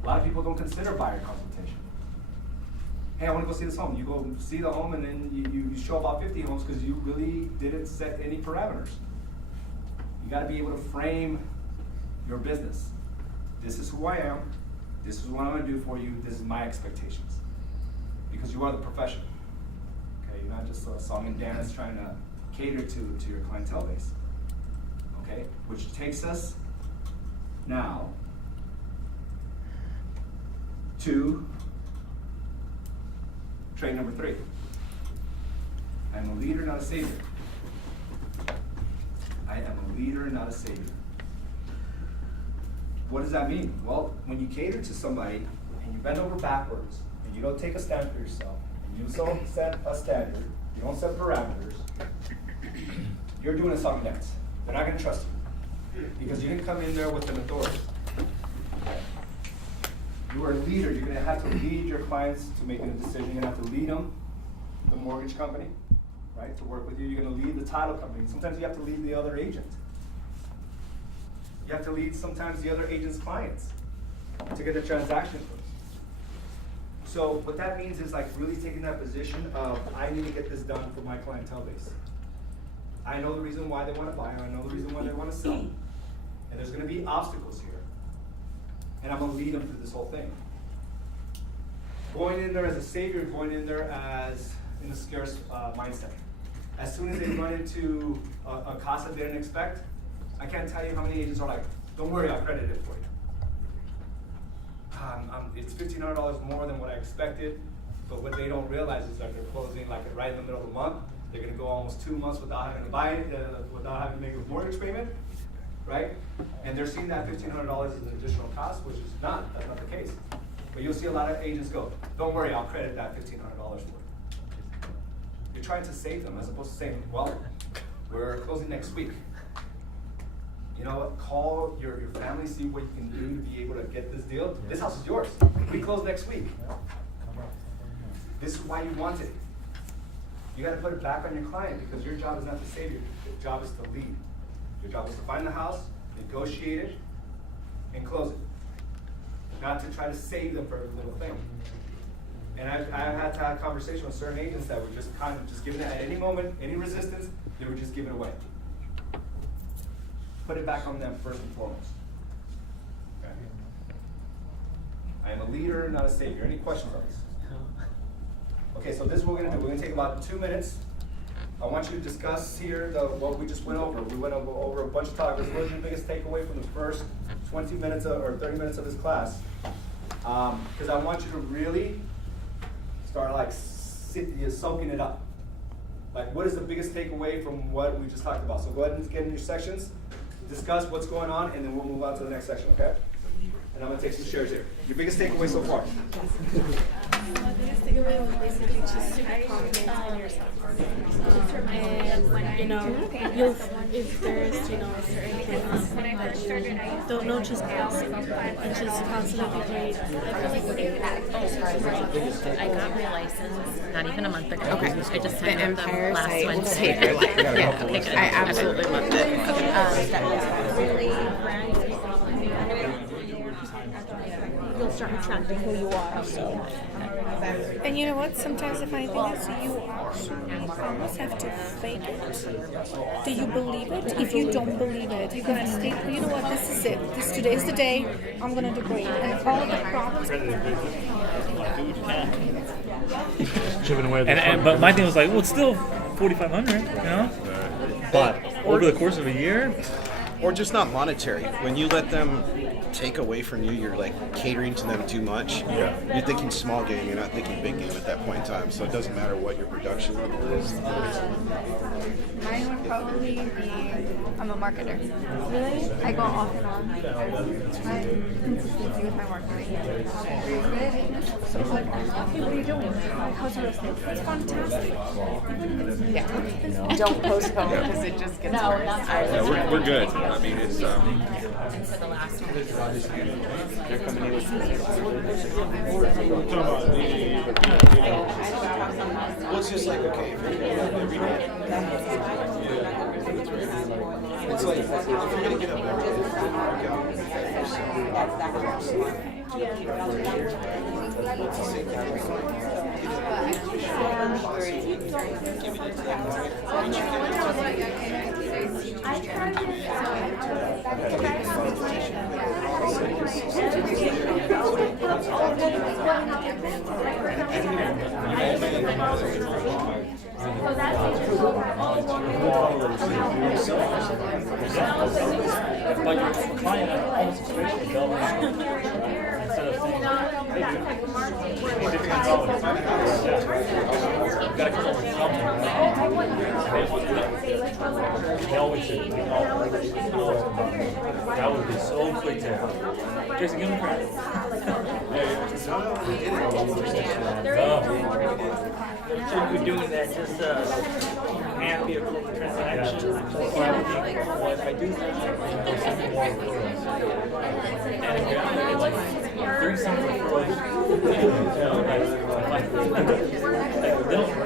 A lot of people don't consider buyer consultation. Hey, I want to go see this home. You go see the home and then you show about 50 homes because you really didn't set any parameters. You got to be able to frame your business. This is who I am. This is what I'm going to do for you. This is my expectations. Because you are the professional. Okay, you're not just a song and dance trying to cater to your clientele base. Okay, which takes us now to trait number 3. I'm a leader, not a savior. I am a leader, not a savior. What does that mean? Well, when you cater to somebody and you bend over backwards and you don't take a stand for yourself, and you don't set a standard, you don't set parameters, you're doing a song dance. They're not gonna trust you because you didn't come in there with an authority. You are a leader. You're gonna have to lead your clients to making a decision. You're gonna have to lead them, the mortgage company, right, to work with you. You're gonna lead the title company. Sometimes you have to lead the other agent. You have to lead sometimes the other agent's clients to get the transaction closed. So what that means is like really taking that position of, I need to get this done for my clientele base. I know the reason why they want to buy, and I know the reason why they want to sell. And there's going to be obstacles here. And I'm going to lead them through this whole thing. Going in there as a savior, going in there as in a scarce mindset. As soon as they run into a cost that they didn't expect, I can't tell you how many agents are like, don't worry, I'll credit it for you. It's $1,500 more than what I expected, but what they don't realize is that they're closing like right in the middle of the month. They're gonna go almost 2 months without having to buy it, without having to make a mortgage payment, right? And they're seeing that $1,500 as an additional cost, which is not, that's not the case. But you'll see a lot of agents go, don't worry, I'll credit that $1,500 for you. You're trying to save them as opposed to saying, well, we're closing next week. You know what, call your family, see what you can do to be able to get this deal. This house is yours. We close next week. This is why you want it. You gotta put it back on your client because your job is not to save you, your job is to lead. Your job is to find the house, negotiate it, and close it. Not to try to save them for every little thing. And I've had to have conversations with certain agents that were just kind of just giving it at any moment, any resistance, they were just giving it away. Put it back on them first and foremost. Okay. I am a leader, not a savior. Any questions on this? Okay, so this is what we're gonna do. We're gonna take about 2 minutes. I want you to discuss here what we just went over. We went over a bunch of topics. What was your biggest takeaway from the first 20 minutes or 30 minutes of this class? Because I want you to really start like soaking it up. Like, what is the biggest takeaway from what we just talked about? So go ahead and get in your sections, discuss what's going on, and then we'll move on to the next section, okay? And I'm gonna take some shares here. Your biggest takeaway so far? My biggest takeaway was basically just to be confident in yourself. And, you know, if there's, a certain things that you don't know, just ask. And just constantly be great. I got my license not even a month ago. Okay. I just The signed up Empire last site will Wednesday. save your life. Yeah. Okay, good. I absolutely loved it. You'll start attracting who you are. So. And you know what? Sometimes the funny thing is you almost have to fake it. Do you believe it? If you don't believe it, you're gonna stay. You know what? This is it. Today is the day. I'm gonna do great. And all the problems. Chipping away. But my thing was like, well, it's still $4,500, you know. But over the course of a year, or just not monetary. When you let them take away from you, you're like catering to them too much. Yeah. You're thinking small game, you're not thinking big game at that point in time. So it doesn't matter what your production level is. Mine would probably be, I'm a marketer. Really? I go off and on. I'm consistency with my marketing. So it's like, hey, what are you doing? How's your estate? It's fantastic. Yeah. Don't postpone because it just gets worse. Yeah, we're good. I mean, it's And so the last one. they're coming in with Well, it's just like, okay, if you're going to every day, it's like, if you're going to get up every day, work out, it's the same like a client almost expects to tell instead of saying, hey, dude, $1,500. You gotta come up with something. They always say, that would be so quick to have. Jason, give him credit. So you're doing that just happy or close transaction? I do something more and bring some referrals.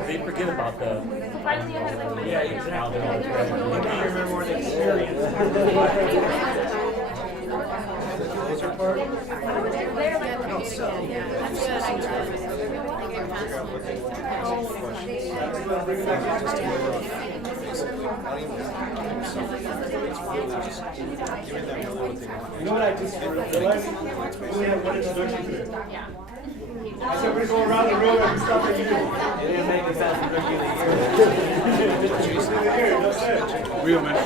They forget about the. Yeah, exactly. Maybe you remember more the experience. You know what I just realized? We only had one introduction today. I said we're going around the room and stuff like you do. It didn't make me fast for the Real man.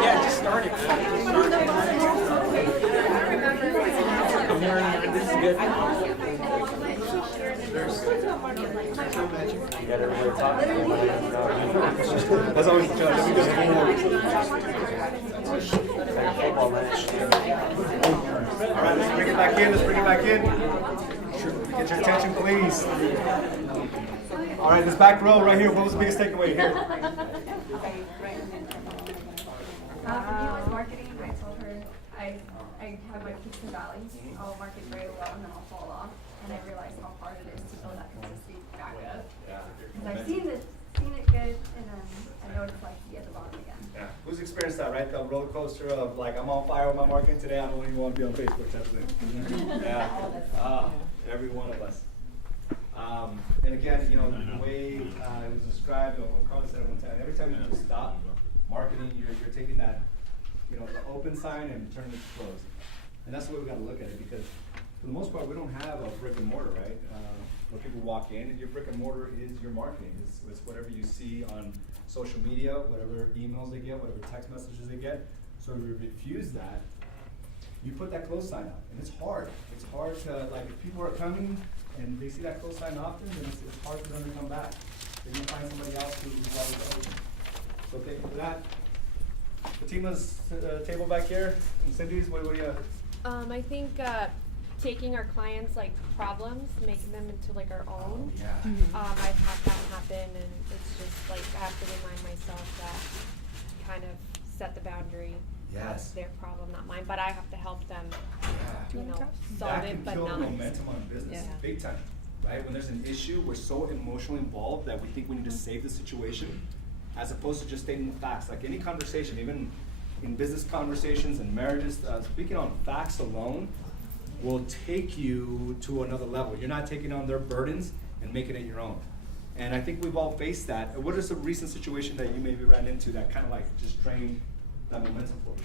Yeah, just started. I'm learning. This is good. You got everybody talking. That's always the challenge. Let me just all right, let's bring it back in. Let's bring it back in. Get your attention, please. All right, this back row right here. What was the biggest takeaway here? For me, it was marketing. I told her I have my peaks and valleys. I'll market very well and then I'll fall off. And I realized how hard it is to build that consistency back up. Because I've seen it good, and then I know what it's like to be at the bottom again. Yeah. Who's experienced that, right? The roller coaster of like, I'm on fire with my marketing today. I don't even want to be on Facebook. That's it. Yeah. Every one of us. And again, you know, the way it was described, or what Carla said at one time, every time you just stop marketing, you're taking that, you know, the open sign and turning it to closed. And that's the way we got to look at it, because for the most part, we don't have a brick and mortar, right? Where people walk in, and your brick and mortar is your marketing. It's whatever you see on social media, whatever emails they get, whatever text messages they get. So if you refuse that, you put that close sign up, and it's hard. It's hard to, like, if people are coming and they see that close sign often, then it's hard for them to come back. They're gonna find somebody else who's always open. So thank you for that. Fatima's table back here, and Cindy's, what do you? I think taking our clients' like problems, making them into like our own. Yeah. I've had that happen, and it's just like I have to remind myself that kind of set the boundary. Yes. It's their problem, not mine. But I have to help them, you know, solve That it, can but kill not. momentum on business, big time, right? When there's an issue, we're so emotionally involved that we think we need to save the situation, as opposed to just stating the facts. Like any conversation, even in business conversations and marriages, speaking on facts alone will take you to another level. You're not taking on their burdens and making it your own. And I think we've all faced that. What is a recent situation that you maybe ran into that kind of like just drained that momentum for you?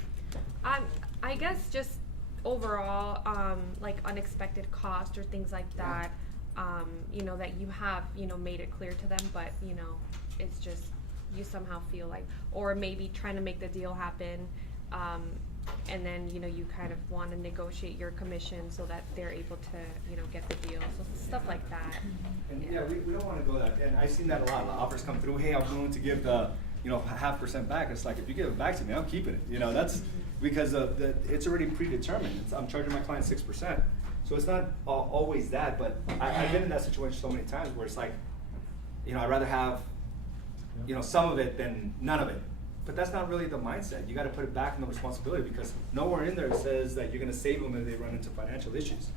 I guess just overall, like unexpected cost or things like that, you know, that you have, you know, made it clear to them, but, you know, it's just, you somehow feel like, or maybe trying to make the deal happen, and then, you know, you kind of want to negotiate your commission so that they're able to, you know, get the deal, so stuff like that. And we don't want to go that, and I've seen that a lot. The offers come through, hey, I'm willing to give the, you know, 0.5% back. It's like, if you give it back to me, I'm keeping it. You know, that's because of it's already predetermined. I'm charging my client 6%. So it's not always that, but I've been in that situation so many times where it's like, you know, I'd rather have, you know, some of it than none of it. But that's not really the mindset. You got to put it back in the responsibility, because nowhere in there says that you're going to save them if they run into financial issues.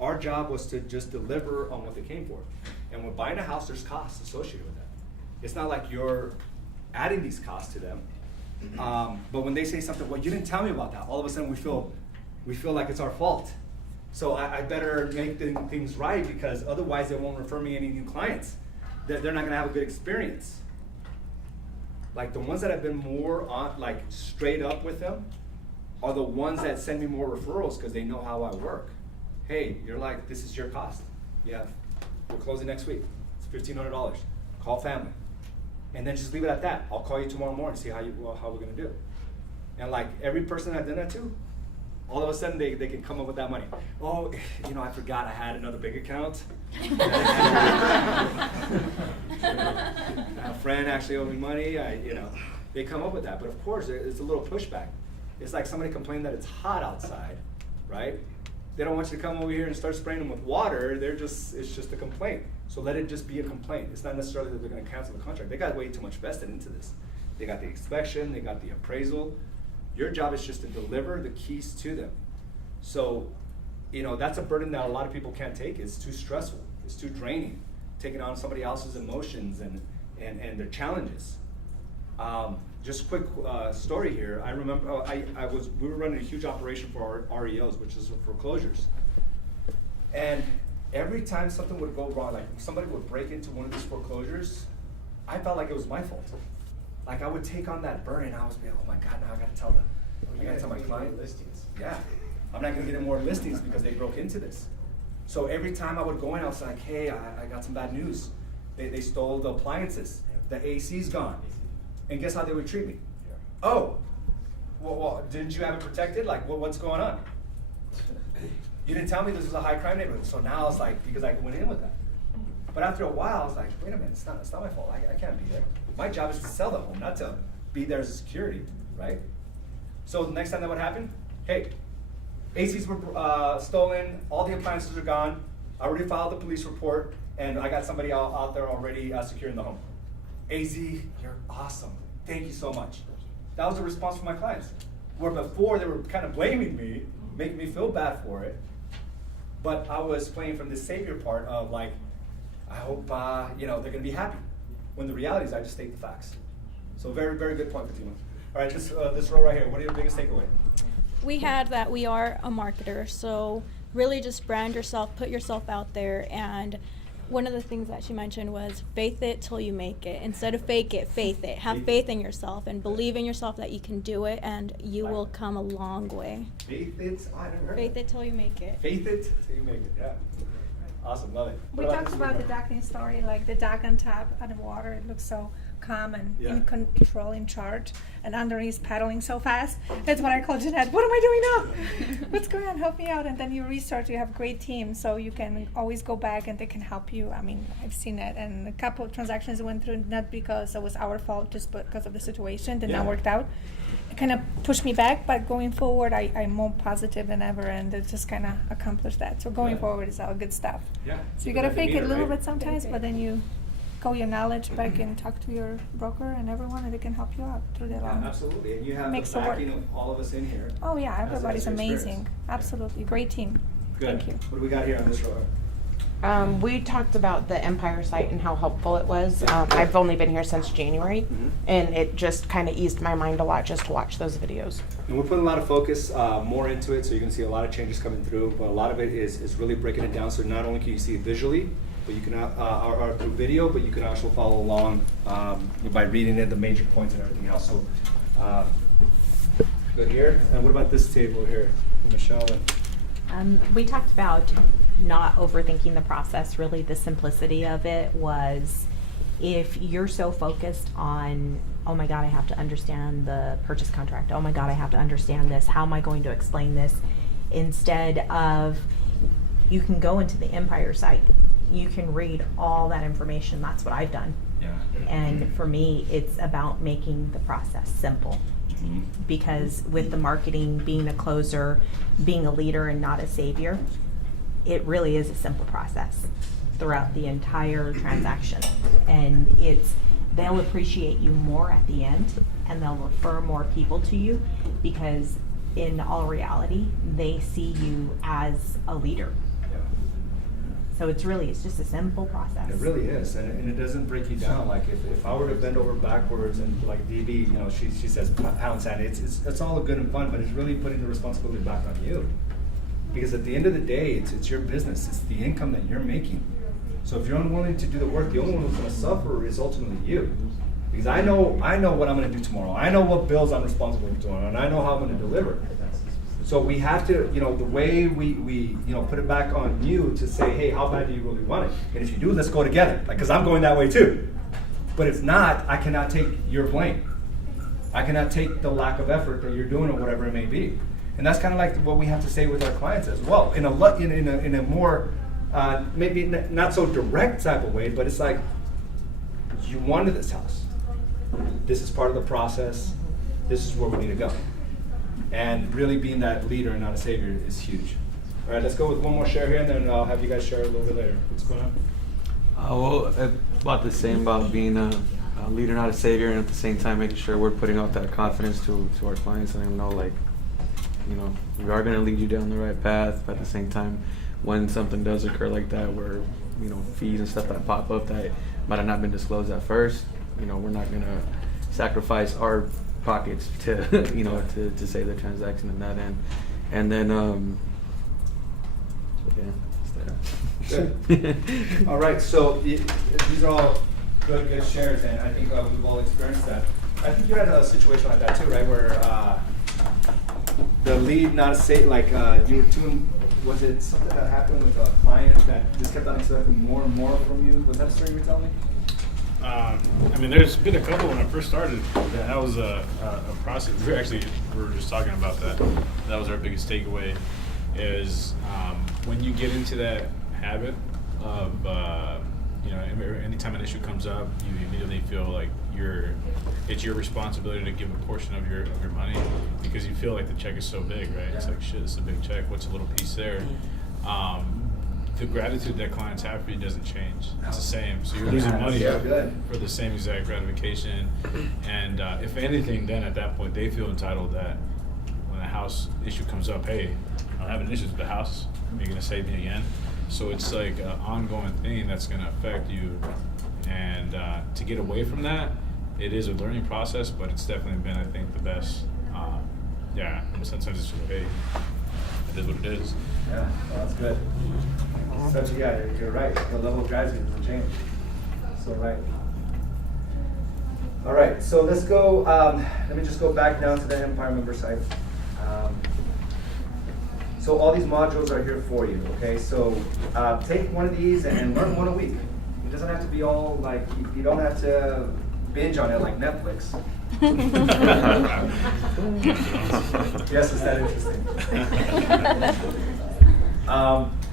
Our job was to just deliver on what they came for. And when buying a house, there's costs associated with that. It's not like you're adding these costs to them. But when they say something, well, you didn't tell me about that, all of a sudden we feel like it's our fault. So I better make things right, because otherwise they won't refer me any new clients. They're not going to have a good experience. Like the ones that have been more on, like straight up with them, are the ones that send me more referrals because they know how I work. Hey, you're like, this is your cost. Yeah, we're closing next week. It's $1,500. Call family, and then just leave it at that. I'll call you tomorrow morning to see how we're gonna do. And like every person I've done that to, all of a sudden they can come up with that money. Oh, you know, I forgot I had another big account. A friend actually owed me money. You know, they come up with that. But of course, it's a little pushback. It's like somebody complained that it's hot outside, right? They don't want you to come over here and start spraying them with water. It's just a complaint. So let it just be a complaint. It's not necessarily that they're going to cancel the contract. They got way too much vested into this. They got the inspection, they got the appraisal. Your job is just to deliver the keys to them. So, that's a burden that a lot of people can't take. It's too stressful. It's too draining. Taking on somebody else's emotions and their challenges. Just a quick story here. I remember we were running a huge operation for our REOs, which is foreclosures. And every time something would go wrong, like somebody would break into one of these foreclosures, I felt like it was my fault. Like I would take on that burden. I was like, oh my God, now I gotta tell them. I gotta tell my client. Listings. Yeah, I'm not gonna get any more listings because they broke into this. So every time I would go in, I was like, hey, I got some bad news. They stole the appliances. The AC's gone. And guess how they would treat me? Oh, well, didn't you have it protected? Like, what's going on? You didn't tell me this was a high crime neighborhood. So now it's like, because I went in with that. But after a while, I was like, wait a minute, it's not my fault. I can't be there. My job is to sell the home, not to be there as a security, right? So the next time that would happen, hey, ACs were stolen, all the appliances are gone. I already filed the police report, and I got somebody out there already securing the home. AZ, you're awesome. Thank you so much. That was the response from my clients. Where before they were kind of blaming me, making me feel bad for it. But I was playing from the savior part of like, I hope they're gonna be happy. When the reality is I just state the facts. So very, very good point, Fatima. All right, this row right here, what are your biggest takeaway? We had that we are a marketer, so really just brand yourself, put yourself out there, and one of the things that she mentioned was faith it till you make it. Instead of fake it, faith it. Have faith in yourself and believe in yourself that you can do it, and you will come a long way. Faith it, I never heard Faith that. it till you make it. Faith it till you make it, yeah. Awesome, love it. We talked about the ducking story, like the duck on top of the water. It looks so calm and in control, in charge, and underneath paddling so fast. That's what I call Jeanette. What am I doing now? What's going on? Help me out. And then you restart. You have a great team, so you can always go back and they can help you. I mean, I've seen it, and a couple of transactions went through not because it was our fault, just because of the situation that not worked out. It kind of pushed me back, but going forward, I'm more positive than ever, and it just kind of accomplished that. So going forward is all good stuff. Yeah. So you gotta fake it a little bit sometimes, but then you go your knowledge back and talk to your broker and everyone, and they can help you out through that. Absolutely, and you have Makes the it work. backing of all of us in here. Oh yeah, That's everybody's your experience. amazing. Absolutely, great team. Good. Thank you. What do we got here on this row? We talked about the Empire site and how helpful it was. I've only been here since January, and it just kind of eased my mind a lot just to watch those videos. And we're putting a lot of focus more into it, so you're going to see a lot of changes coming through, but a lot of it is really breaking it down, so not only can you see it visually, but you can or through video, but you can also follow along by reading it, the major points and everything else. So good here. And what about this table here, Michelle? We talked about not overthinking the process. Really, the simplicity of it was, if you're so focused on, oh my God, I have to understand the purchase contract. Oh my God, I have to understand this. How am I going to explain this? Instead of, you can go into the Empire site. You can read all that information. That's what I've done. Yeah. And for me, it's about making the process simple. Because with the marketing, being a closer, being a leader and not a savior, it really is a simple process throughout the entire transaction. And they'll appreciate you more at the end, and they'll refer more people to you, because in all reality, they see you as a leader. So it's just a simple process. It really is, and it doesn't break you down. Like if I were to bend over backwards and like DB, she says pound sand. It's all good and fun, but it's really putting the responsibility back on you. Because at the end of the day, it's your business. It's the income that you're making. So if you're unwilling to do the work, the only one who's going to suffer is ultimately you. Because I know what I'm going to do tomorrow. I know what bills I'm responsible for tomorrow, and I know how I'm going to deliver. So we have to, the way we put it back on you to say, hey, how bad do you really want it? And if you do, let's go together. Because I'm going that way too. But if not, I cannot take your blame. I cannot take the lack of effort that you're doing or whatever it may be. And that's kind of like what we have to say with our clients as well. In a more maybe not so direct type of way, but it's like, you wanted this house. This is part of the process. This is where we need to go. And really being that leader and not a savior is huge. All right, let's go with one more share here, and then I'll have you guys share a little bit later. What's going on? About the same, about being a leader, not a savior, and at the same time making sure we're putting out that confidence to our clients and them know, like, you know, we are going to lead you down the right path. But at the same time, when something does occur like that, where, you know, fees and stuff that pop up that might have not been disclosed at first, you know, we're not going to sacrifice our pockets to, you know, to save the transaction in that end. And then, Good. All right, so these are all good shares, and I think we've all experienced that. I think you had a situation like that too, right? Where the lead, not say, like you were doing, was it something that happened with a client that just kept on expecting more and more from you? Was that a story you were telling me? I mean, there's been a couple when I first started. That was a process. We were just talking about that. That was our biggest takeaway. Is when you get into that habit of you know, anytime an issue comes up, you immediately feel like it's your responsibility to give a portion of your money, because you feel like the check is so big, right? It's like, shit, it's a big check. What's a little piece there? The gratitude that clients have for you doesn't change. It's the same. So you're losing money for the same exact gratification. And if anything, then at that point, they feel entitled that when a house issue comes up, hey, I'm having issues with the house. Are you going to save me again? So it's like an ongoing thing that's going to affect you. And to get away from that, it is a learning process, but it's definitely been, I think, the best. Yeah, and sometimes it's just, hey, it is what it is. Yeah, well, that's good. You're right. The level of gratitude doesn't change. So right. All right, so let's go. Let me just go back down to the Empire member site. So all these modules are here for you. Okay, so take one of these and learn one a week. It doesn't have to be all like you don't have to binge on it like Netflix. Yes, is that interesting?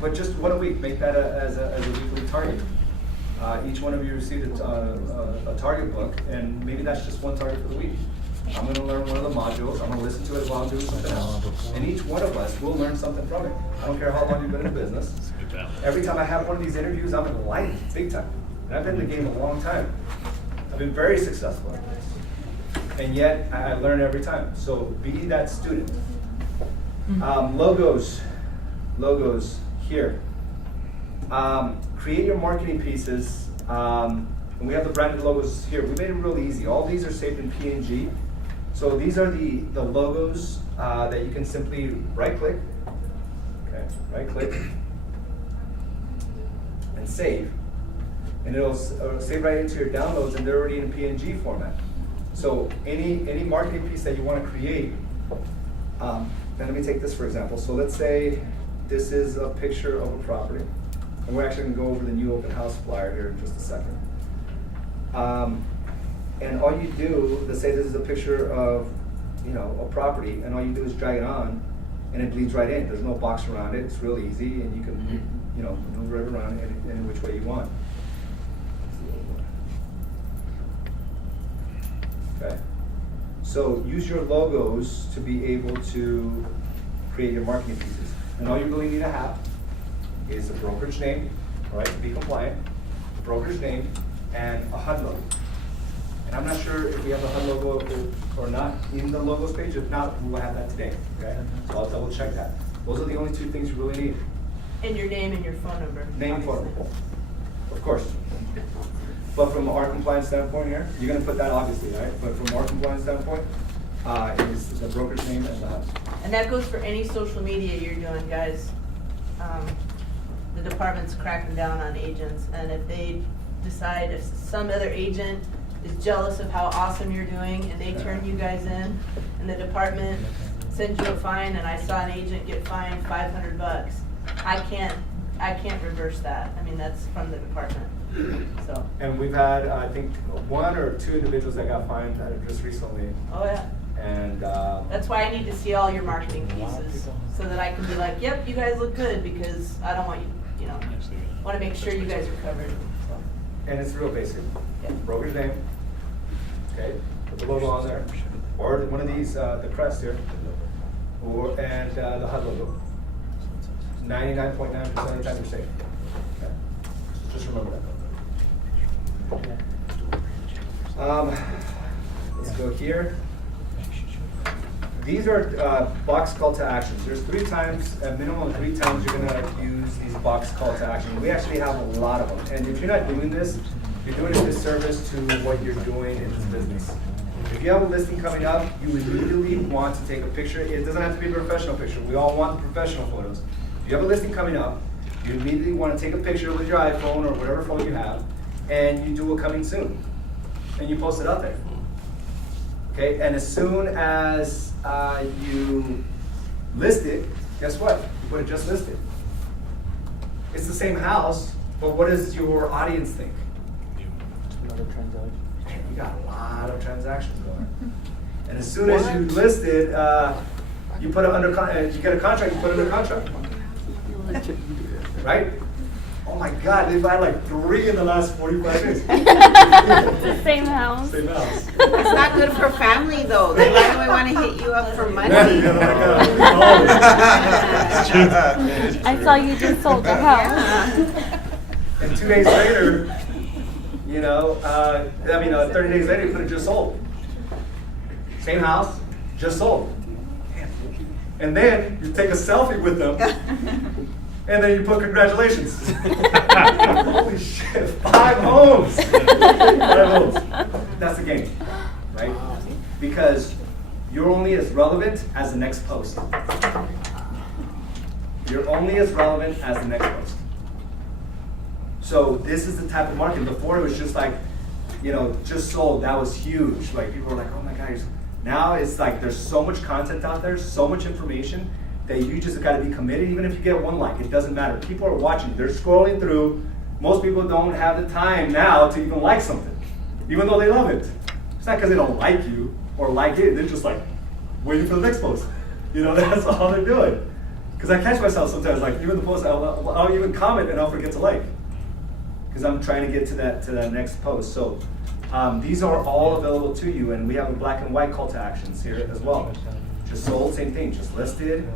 But just one a week. Make that as a weekly target. Each one of you received a target book, and maybe that's just one target for the week. I'm going to learn one of the modules. I'm going to listen to it while I'm doing something else. And each one of us will learn something from it. I don't care how long you've been in business. Every time I have one of these interviews, I'm enlightened big time. And I've been in the game a long time. I've been very successful at this. And yet, I learn every time. So be that student. Logos here. Create your marketing pieces. And we have the branded logos here. We made it really easy. All these are saved in PNG. So these are the logos that you can simply right-click. Okay, right-click. And save. And it'll save right into your downloads, and they're already in PNG format. So any marketing piece that you want to create, and let me take this for example. So let's say this is a picture of a property. And we're actually going to go over the new open house flyer here in just a second. And all you do, let's say this is a picture of, you know, a property, and all you do is drag it on, and it bleeds right in. There's no box around it. It's really easy, and you can, you know, maneuver it around any which way you want. Okay. So use your logos to be able to create your marketing pieces. And all you really need to have is a brokerage name, all right, to be compliant, brokerage name, and a HUD logo. And I'm not sure if we have the HUD logo or not in the logos page. If not, we will have that today, okay? So I'll double check that. Those are the only two things you really need. And your name and your phone number. Name and phone number, of course. But from our compliance standpoint here, you're gonna put that obviously, right? But from our compliance standpoint, it is the broker's name and the HUD. And that goes for any social media you're doing, guys. The department's cracking down on agents, and if they decide, if some other agent is jealous of how awesome you're doing and they turn you guys in, and the department sends you a fine, and I saw an agent get fined $500, I can't reverse that. I mean, that's from the department. So. And we've had, I think, 1 or 2 individuals that got fined just recently. Oh yeah. And that's why I need to see all your marketing pieces, so that I can be like, yep, you guys look good, because I don't want you know, want to make sure you guys are covered. So. And it's real basic. Yeah. Broker's name. Okay. Put the logo on there, or one of these, the crest here, and the HUD logo. 99.9% of the time you're safe. Okay. Just remember that. Let's go here. These are box call to actions. There's 3 times, a minimum of 3 times you're gonna use these box call to action. We actually have a lot of them. And if you're not doing this, you're doing a disservice to what you're doing in this business. If you have a listing coming up, you immediately want to take a picture. It doesn't have to be a professional picture. We all want professional photos. If you have a listing coming up, you immediately want to take a picture with your iPhone or whatever phone you have, and you do a coming soon. And you post it out there. Okay, and as soon as you list it, guess what? You put it just listed. It's the same house, but what does your audience think? Another transaction. Man, we got a lot of transactions going. And as soon as you list it, you put it under you get a contract, you put it under contract. Right? Oh my God, they've had like 3 in the last 45 days. It's the same house. Same house. It's not good for family though. They right away want to hit you up for money. I saw you just sold the house. And 2 days later, you know, 30 days later, you put it just sold. Same house, just sold. And then you take a selfie with them, and then you put congratulations. Holy shit, 5 homes. 5 homes. That's the game, right? Because you're only as relevant as the next post. You're only as relevant as the next post. So this is the type of marketing. Before it was just like, you know, just sold. That was huge. Like people were like, oh my God. Now it's like there's so much content out there, so much information that you just got to be committed. Even if you get 1 like, it doesn't matter. People are watching. They're scrolling through. Most people don't have the time now to even like something, even though they love it. It's not because they don't like you or like it. They're just like waiting for the next post. You know, that's all they're doing. Because I catch myself sometimes, like even the post, I'll even comment and I'll forget to like, because I'm trying to get to that next post. So these are all available to you, and we have a black and white call to actions here as well. Just sold, same thing, just listed,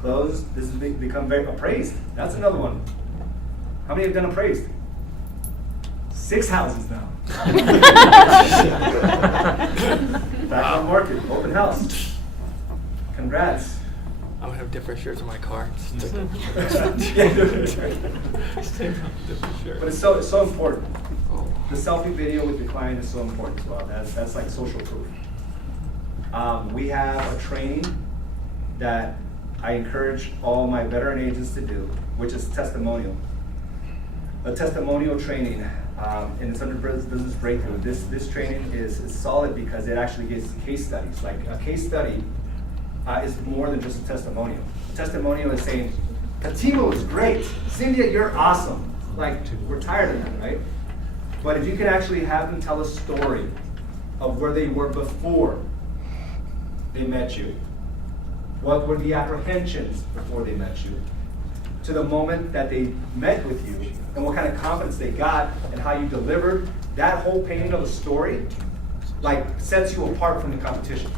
closed. This has become very appraised. That's another one. How many have done appraised? 6 houses now. Back on the market, open house. Congrats. I'm gonna have different shirts on my car. But it's so important. The selfie video with your client is so important as well. That's like social proof. We have a training that I encourage all my veteran agents to do, which is testimonial. A testimonial training, and it's under Business Breakthrough. This training is solid because it actually gives case studies. Like a case study is more than just a testimonial. A testimonial is saying, Katiba was great. Cynthia, you're awesome. Like, we're tired of that, right? But if you can actually have them tell a story of where they were before they met you, what were the apprehensions before they met you, to the moment that they met with you, and what kind of confidence they got, and how you delivered, that whole painting of a story, like, sets you apart from the competition.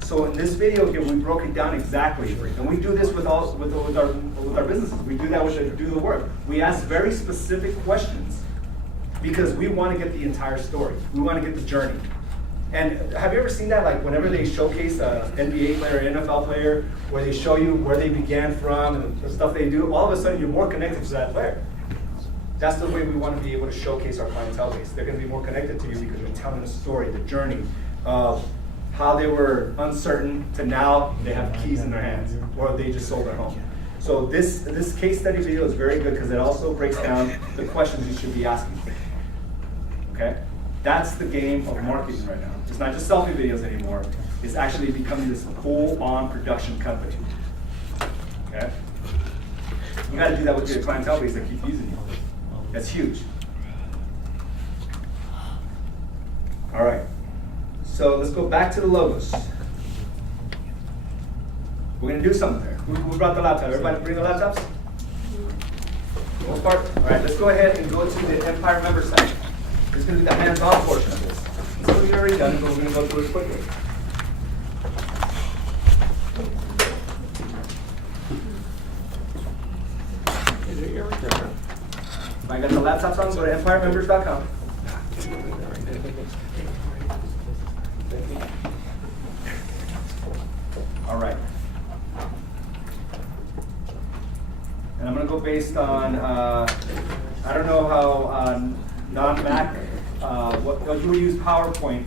So in this video here, we broke it down exactly, and we do this with our businesses. We do that with Do the Work. We ask very specific questions because we want to get the entire story. We want to get the journey. And have you ever seen that? Like whenever they showcase an NBA player, NFL player, where they show you where they began from and the stuff they do, all of a sudden you're more connected to that player. That's the way we want to be able to showcase our clientele base. They're going to be more connected to you because you're telling the story, the journey of how they were uncertain to now they have keys in their hands, or they just sold their home. So this case study video is very good because it also breaks down the questions you should be asking. Okay? That's the game of marketing right now. It's not just selfie videos anymore. It's actually becoming this full-on production company. Okay? You got to do that with your clientele base that keep using you. That's huge. All right. So let's go back to the logos. We're going to do something there. Who brought the laptop? Everybody bring the laptops? For the most part? All right, let's go ahead and go to the Empire member site. This is going to be the hands-on portion of this. So we've already done it, but we're going to go through it quickly. If I got the laptops on, go to empiremembers.com. All right. And I'm going to go based on, I don't know how non-Mac, what you would use PowerPoint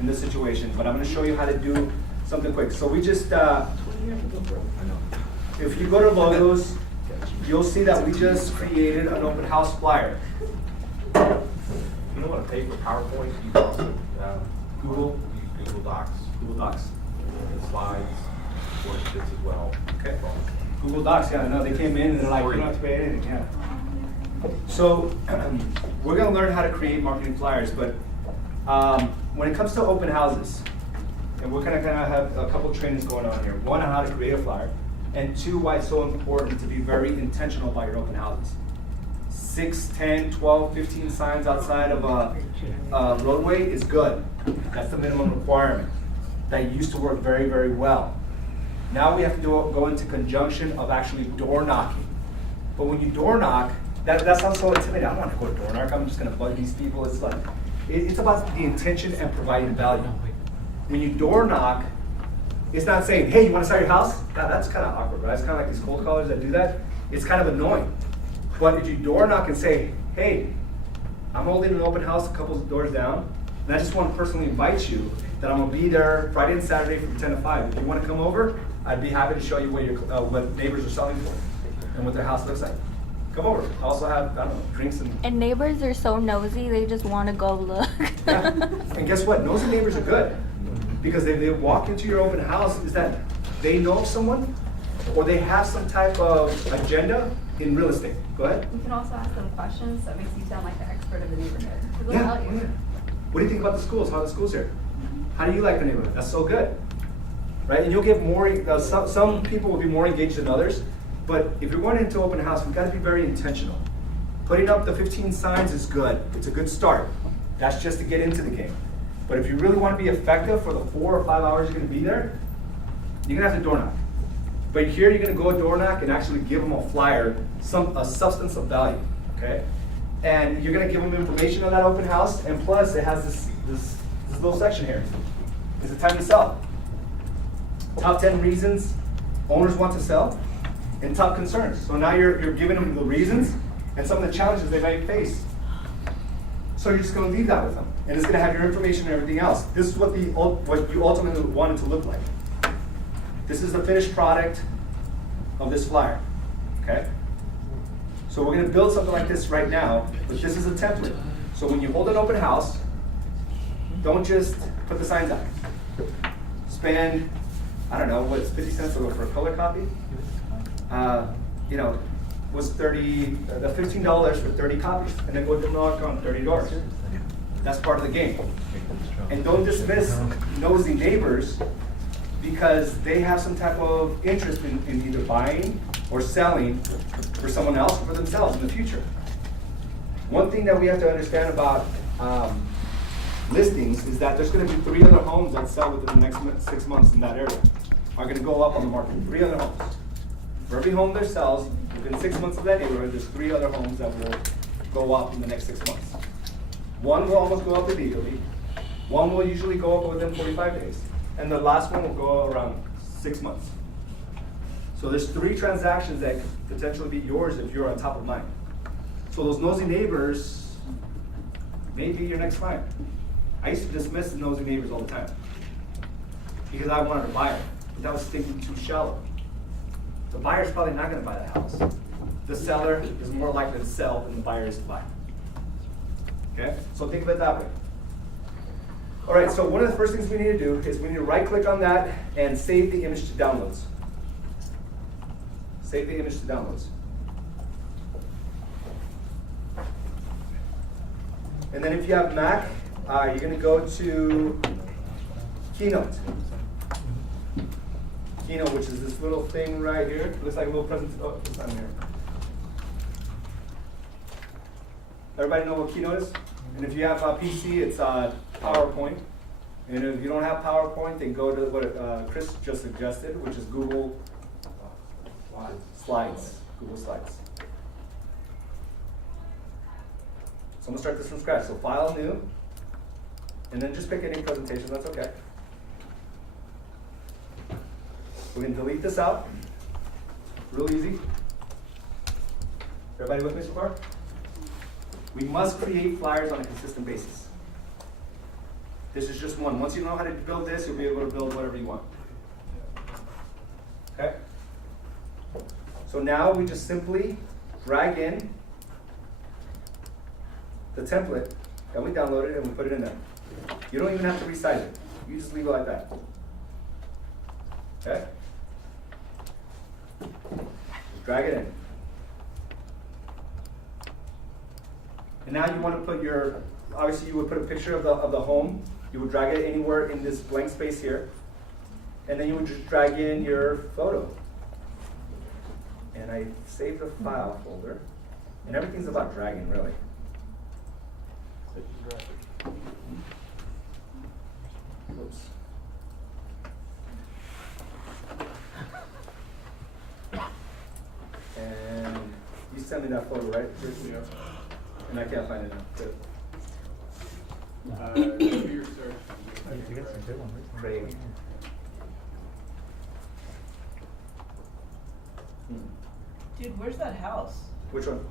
in this situation, but I'm going to show you how to do something quick. So we just, if you go to logos, you'll see that we just created an open house flyer. You don't want to pay for PowerPoint, you can also Google? use Google Docs. Google Docs. And slides, worksheets as well. Okay. Google Docs, yeah, no, they came in and they're like, you don't have to pay anything, yeah. So we're going to learn how to create marketing flyers, but when it comes to open houses, and we're going to kind of have a couple trainings going on here. One, on how to create a flyer, and two, why it's so important to be very intentional about your open houses. 6, 10, 12, 15 signs outside of a roadway is good. That's the minimum requirement. That used to work very, very well. Now we have to go into conjunction of actually door knocking. But when you door knock, that sounds so intimidating. I don't want to go to door knock. I'm just going to bug these people. It's like, it's about the intention and providing value. When you door knock, it's not saying, hey, you want to sell your house? God, that's kind of awkward, right? It's kind of like these cold callers that do that. It's kind of annoying. But if you door knock and say, hey, I'm holding an open house a couple of doors down, and I just want to personally invite you that I'm going to be there Friday and Saturday from 10 to 5. If you want to come over, I'd be happy to show you what neighbors are selling for and what their house looks like. Come over. I also have, I don't know, drinks and... And neighbors are so nosy, they just want to go look. Yeah. And guess what? Nosy neighbors are good. Because they walk into your open house, is that they know of someone or they have some type of agenda in real estate. Go ahead. You can also ask them questions that makes you sound like the expert of the neighborhood. They'll Yeah. tell you. What do you think about the schools? How are the schools here? How do you like the neighborhood? That's so good. Right? And you'll get more, some people will be more engaged than others, but if you're going into open house, you've got to be very intentional. Putting up the 15 signs is good. It's a good start. That's just to get into the game. But if you really want to be effective for the 4 or 5 hours you're going to be there, you're going to have to door knock. But here you're going to go door knock and actually give them a flyer, a substance of value, okay? And you're going to give them information on that open house, and plus it has this little section here. Is it time to sell? Top 10 reasons owners want to sell, and top concerns. So now you're giving them the reasons and some of the challenges they might face. So you're just going to leave that with them, and it's going to have your information and everything else. This is what you ultimately want it to look like. This is the finished product of this flyer, okay? So we're going to build something like this right now, but this is a template. So when you hold an open house, don't just put the signs out. Spend, I don't know, what's 50 cents for a color copy? Was $15 for 30 copies, and then go knock on 30 doors. That's part of the game. And don't dismiss nosy neighbors because they have some type of interest in either buying or selling for someone else or for themselves in the future. One thing that we have to understand about listings is that there's going to be 3 other homes that sell within the next 6 months in that area. Are going to go up on the market. 3 other homes. For every home that sells, within 6 months of that neighborhood, there's 3 other homes that will go up in the next 6 months. One will almost go up immediately. One will usually go up within 45 days. And the last one will go around 6 months. So there's 3 transactions that could potentially be yours if you're on top of mind. So those nosy neighbors may be your next client. I used to dismiss the nosy neighbors all the time because I wanted to buy it, but that was thinking too shallow. The buyer's probably not going to buy that house. The seller is more likely to sell than the buyer is to buy. Okay? So think of it that way. All right, so one of the first things we need to do is we need to right-click on that and save the image to downloads. Save the image to downloads. And then if you have Mac, you're going to go to Keynote. Keynote, which is this little thing right here. It looks like a little presentation. Oh, it's not here. Everybody know what Keynote is? And if you have a PC, it's PowerPoint. And if you don't have PowerPoint, then go to what Chris just suggested, which is Google Slides. Google Slides. So I'm gonna start this from scratch. So file new, and then just pick any presentation, that's okay. We're gonna delete this out, real easy. Everybody with me so far? We must create flyers on a consistent basis. This is just one. Once you know how to build this, you'll be able to build whatever you want. Okay? So now we just simply drag in the template that we downloaded and we put it in there. You don't even have to resize it. You just leave it like that. Okay? Just drag it in. And now you want to put your, obviously you would put a picture of the home. You would drag it anywhere in this blank space here. And then you would just drag in your photo. And I saved the file folder. And everything's about dragging, really. Oops. And you sent me that photo, right? Yeah. And I can't find it now. Good. Do your search. Craig. Dude, where's that house? Which one?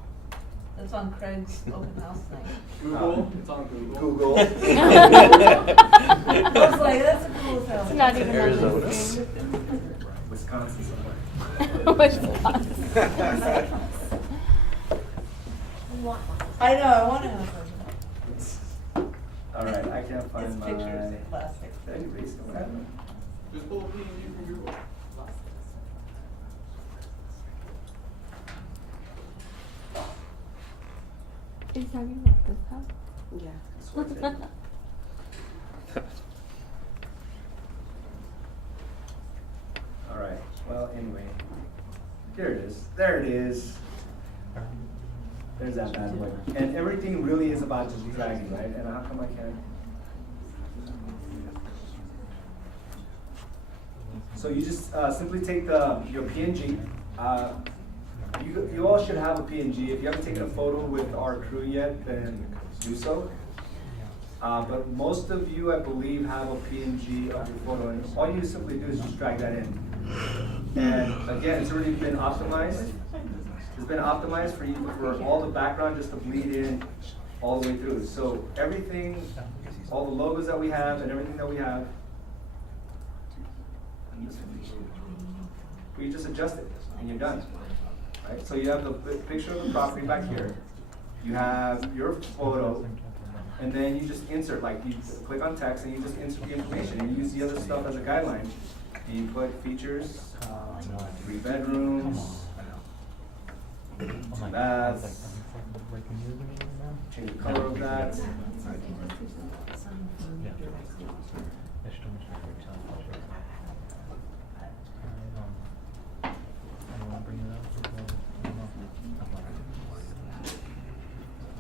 That's on Craig's open house thing. Google. It's on Google. Google. I was like, that's a cool house. It's not even Arizona. Wisconsin somewhere. I know, I want to have one. All right, I can't find It's my. pictures in plastic. Did I erase it? What happened? Just pull a PNG from Google. Are you talking about this house? Yeah. All right. Well, anyway, here it is. There it is. There's that bad boy. And everything really is about just dragging, right? And how come I can't? So you just simply take your PNG. You all should have a PNG. If you haven't taken a photo with our crew yet, then do so. But most of you, I believe, have a PNG of your photo, and all you simply do is just drag that in. And again, it's already been optimized. It's been optimized for you for all the background just to bleed in all the way through. So everything, all the logos that we have and everything that we have, we just adjust it and you're done. Right? So you have the picture of the property back here. You have your photo, and then you just insert, like you click on text and you just insert the information and you use the other stuff as a guideline. And you put features, 3 bedrooms, 2 baths, change the color of that.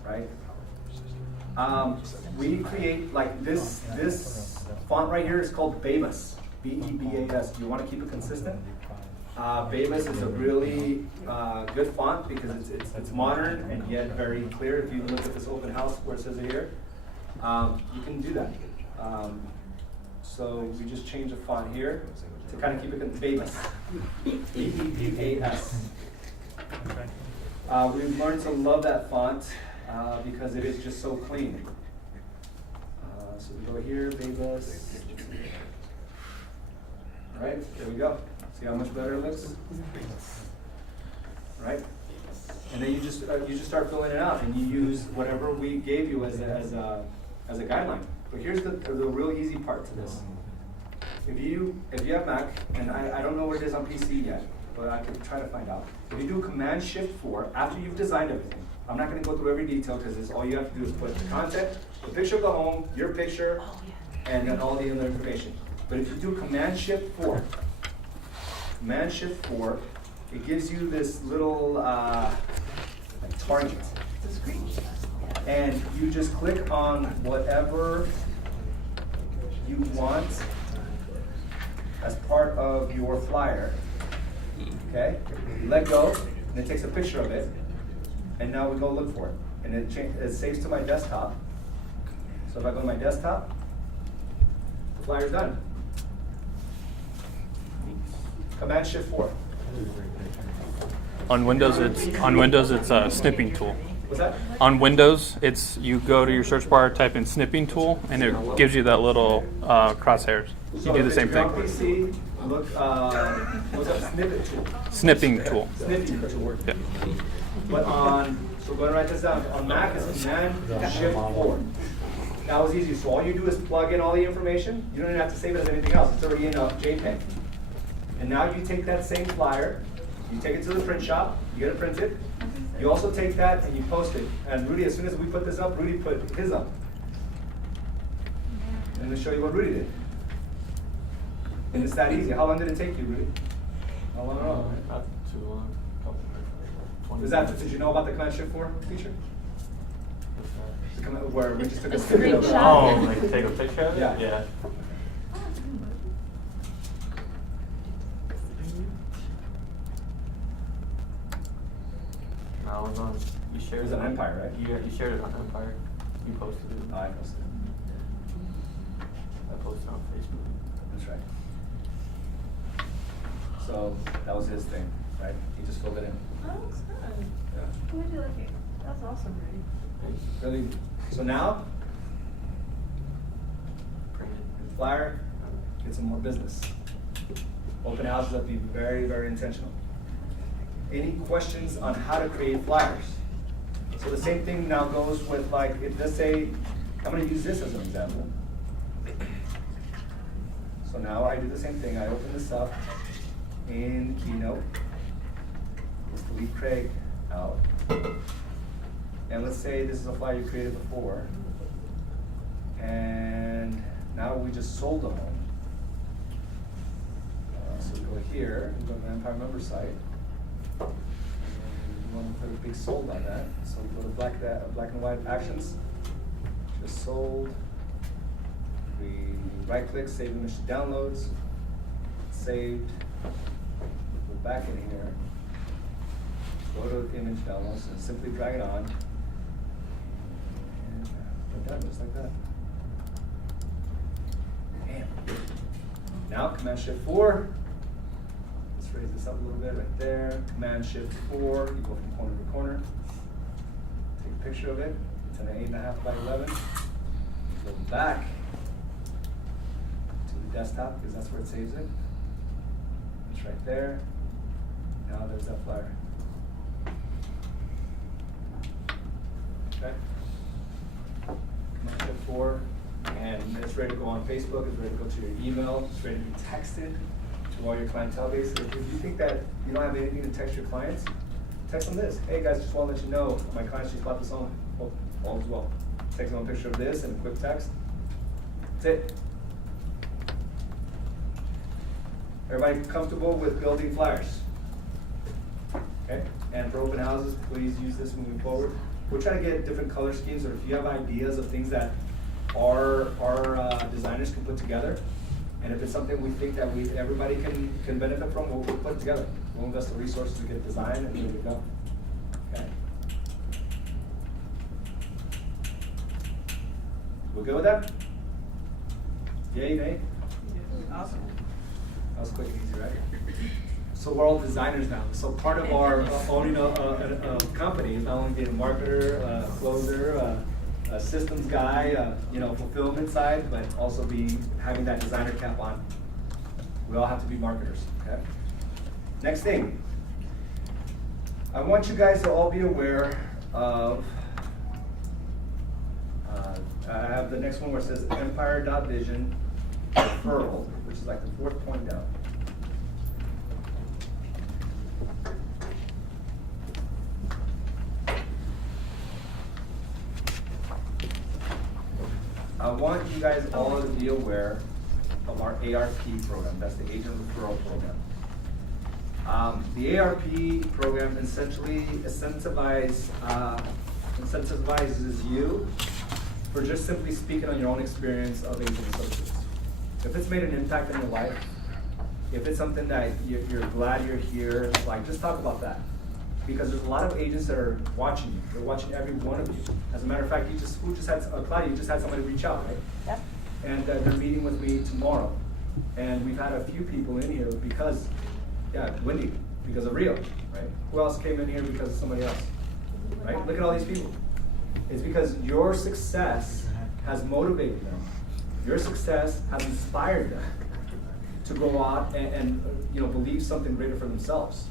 Right? We create like this font right here is called Bebas, B-E-B-A-S. Do you want to keep it consistent? Bebas is a really good font because it's modern and yet very clear. If you look at this open house where it says it here, you can do that. So we just change the font here to kind of keep it Bebas, B-E-B-A-S. We've learned to love that font because it is just so clean. So we go here, Bebas. Right, there we go. See how much better it looks? Right? And then you just start filling it out, and you use whatever we gave you as a guideline. But here's the real easy part to this. If you have Mac, and I don't know what it is on PC yet, but I can try to find out. If you do Command-Shift-4 after you've designed everything, I'm not going to go through every detail because all you have to do is put the content, the picture of the home, your picture, and then all the other information. But if you do Command-Shift-4, it gives you this little target. And you just click on whatever you want as part of your flyer. Okay? You let go, and it takes a picture of it, and now we go look for it. and it saves to my desktop. So if I go to my desktop, the flyer's done. Command Shift 4. On Windows, it's a snipping tool. What's that? On Windows, it's you go to your search bar, type in snipping tool, and it gives you that little crosshairs. You do the same thing. So if you're on PC, look up snippet tool. Snipping tool. Snipping tool. Yeah. But so go and write this down. On Mac, it's Command Shift 4. That was easy. So all you do is plug in all the information. You don't even have to save it as anything else. It's already in a JPEG. And now you take that same flyer, you take it to the print shop, you get it printed. You also take that and you post it. And Rudy, as soon as we put this up, Rudy put his up. And let me show you what Rudy did. And it's that easy. How long did it take you, Rudy? How long? Not too long. Did you know about the Command Shift 4 feature? Where we just took a screenshot. Oh, like take a picture of it? Yeah. Yeah. No, no. You shared It was on Empire, right? You shared it on Empire. You posted it. Oh, I posted it. I posted it on Facebook. That's right. So that was his thing, right? He just filled it in. Oh, that's good. Yeah. Who did you look at? That's awesome, Rudy. Really. So now, flyer, get some more business. Open houses have to be very, very intentional. Any questions on how to create flyers? So the same thing now goes with like, if let's say, I'm gonna use this as an example. So now I do the same thing, I open this up in Keynote. Let's delete Craig out. And let's say this is a flyer you created before. And now we just sold a home. So we go here, we go to the Empire member site. And we want to put a big sold on that. So we go to black and white actions. Just sold. We right click, save image to downloads. Saved. Go back in here. Go to image downloads and simply drag it on. And we're done, just like that. Bam. Now Command Shift 4. Let's raise this up a little bit right there. Command Shift 4. You go from corner to corner. Take a picture of it. It's an 8.5 by 11. Go back to the desktop because that's where it saves it. It's right there. Now there's that flyer. Okay. Command Shift 4. And it's ready to go on Facebook, it's ready to go to your email, it's ready to be texted to all your clientele base. If you think that you don't have anything to text your clients, text them this. Hey guys, just want to let you know, my clients just bought this home. Oh, all is well. Text them a picture of this and a quick text. That's it. Everybody comfortable with building flyers? Okay, and for open houses, please use this moving forward. We're trying to get different color schemes, or if you have ideas of things that our designers can put together, and if it's something we think that everybody can benefit from, we'll put it together. We'll invest the resources to get it designed, and here we go. Okay. We're good with that? Yay, nay? Awesome. That was quick and easy, right? So we're all designers now. So part of our owning a company is not only being a marketer, a closer, a systems guy, fulfillment side, but also having that designer cap on. We all have to be marketers, okay? Next thing. I want you guys to all be aware of, I have the next one where it says empire.vision referral, which is like the fourth point down. I want you guys all to be aware of our ARP program. That's the Agent Referral Program. The ARP program essentially incentivizes you for just simply speaking on your own experience of agent associates. If it's made an impact in your life, if it's something that you're glad you're here, like just talk about that. because there's a lot of agents that are watching you. They're watching every one of you. As a matter of fact, Claudia, you just had somebody reach out, right? Yep. And they're meeting with me tomorrow. And we've had a few people in here because, Wendy, because of Rio, right? Who else came in here because of somebody else? Right? Look at all these people. It's because your success has motivated them. Your success has inspired them to go out and believe something greater for themselves.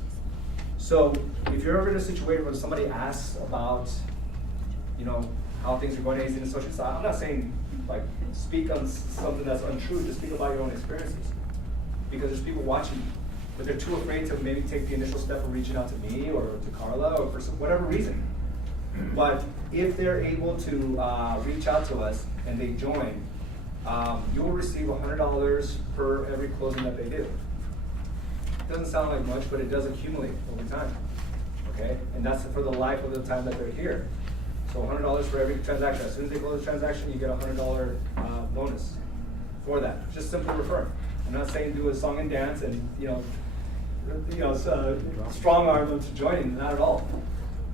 So if you're ever in a situation where somebody asks about, how things are going in the social side, I'm not saying like speak on something that's untrue, just speak about your own experiences. Because there's people watching you, but they're too afraid to maybe take the initial step of reaching out to me or to Carla or for whatever reason. But if they're able to reach out to us and they join, you will receive $100 per every closing that they do. It doesn't sound like much, but it does accumulate over time, okay? And that's for the life of the time that they're here. So $100 for every transaction. As soon as they close a transaction, you get a $100 bonus for that. Just simply refer. I'm not saying do a song and dance and strong arm them to joining, not at all.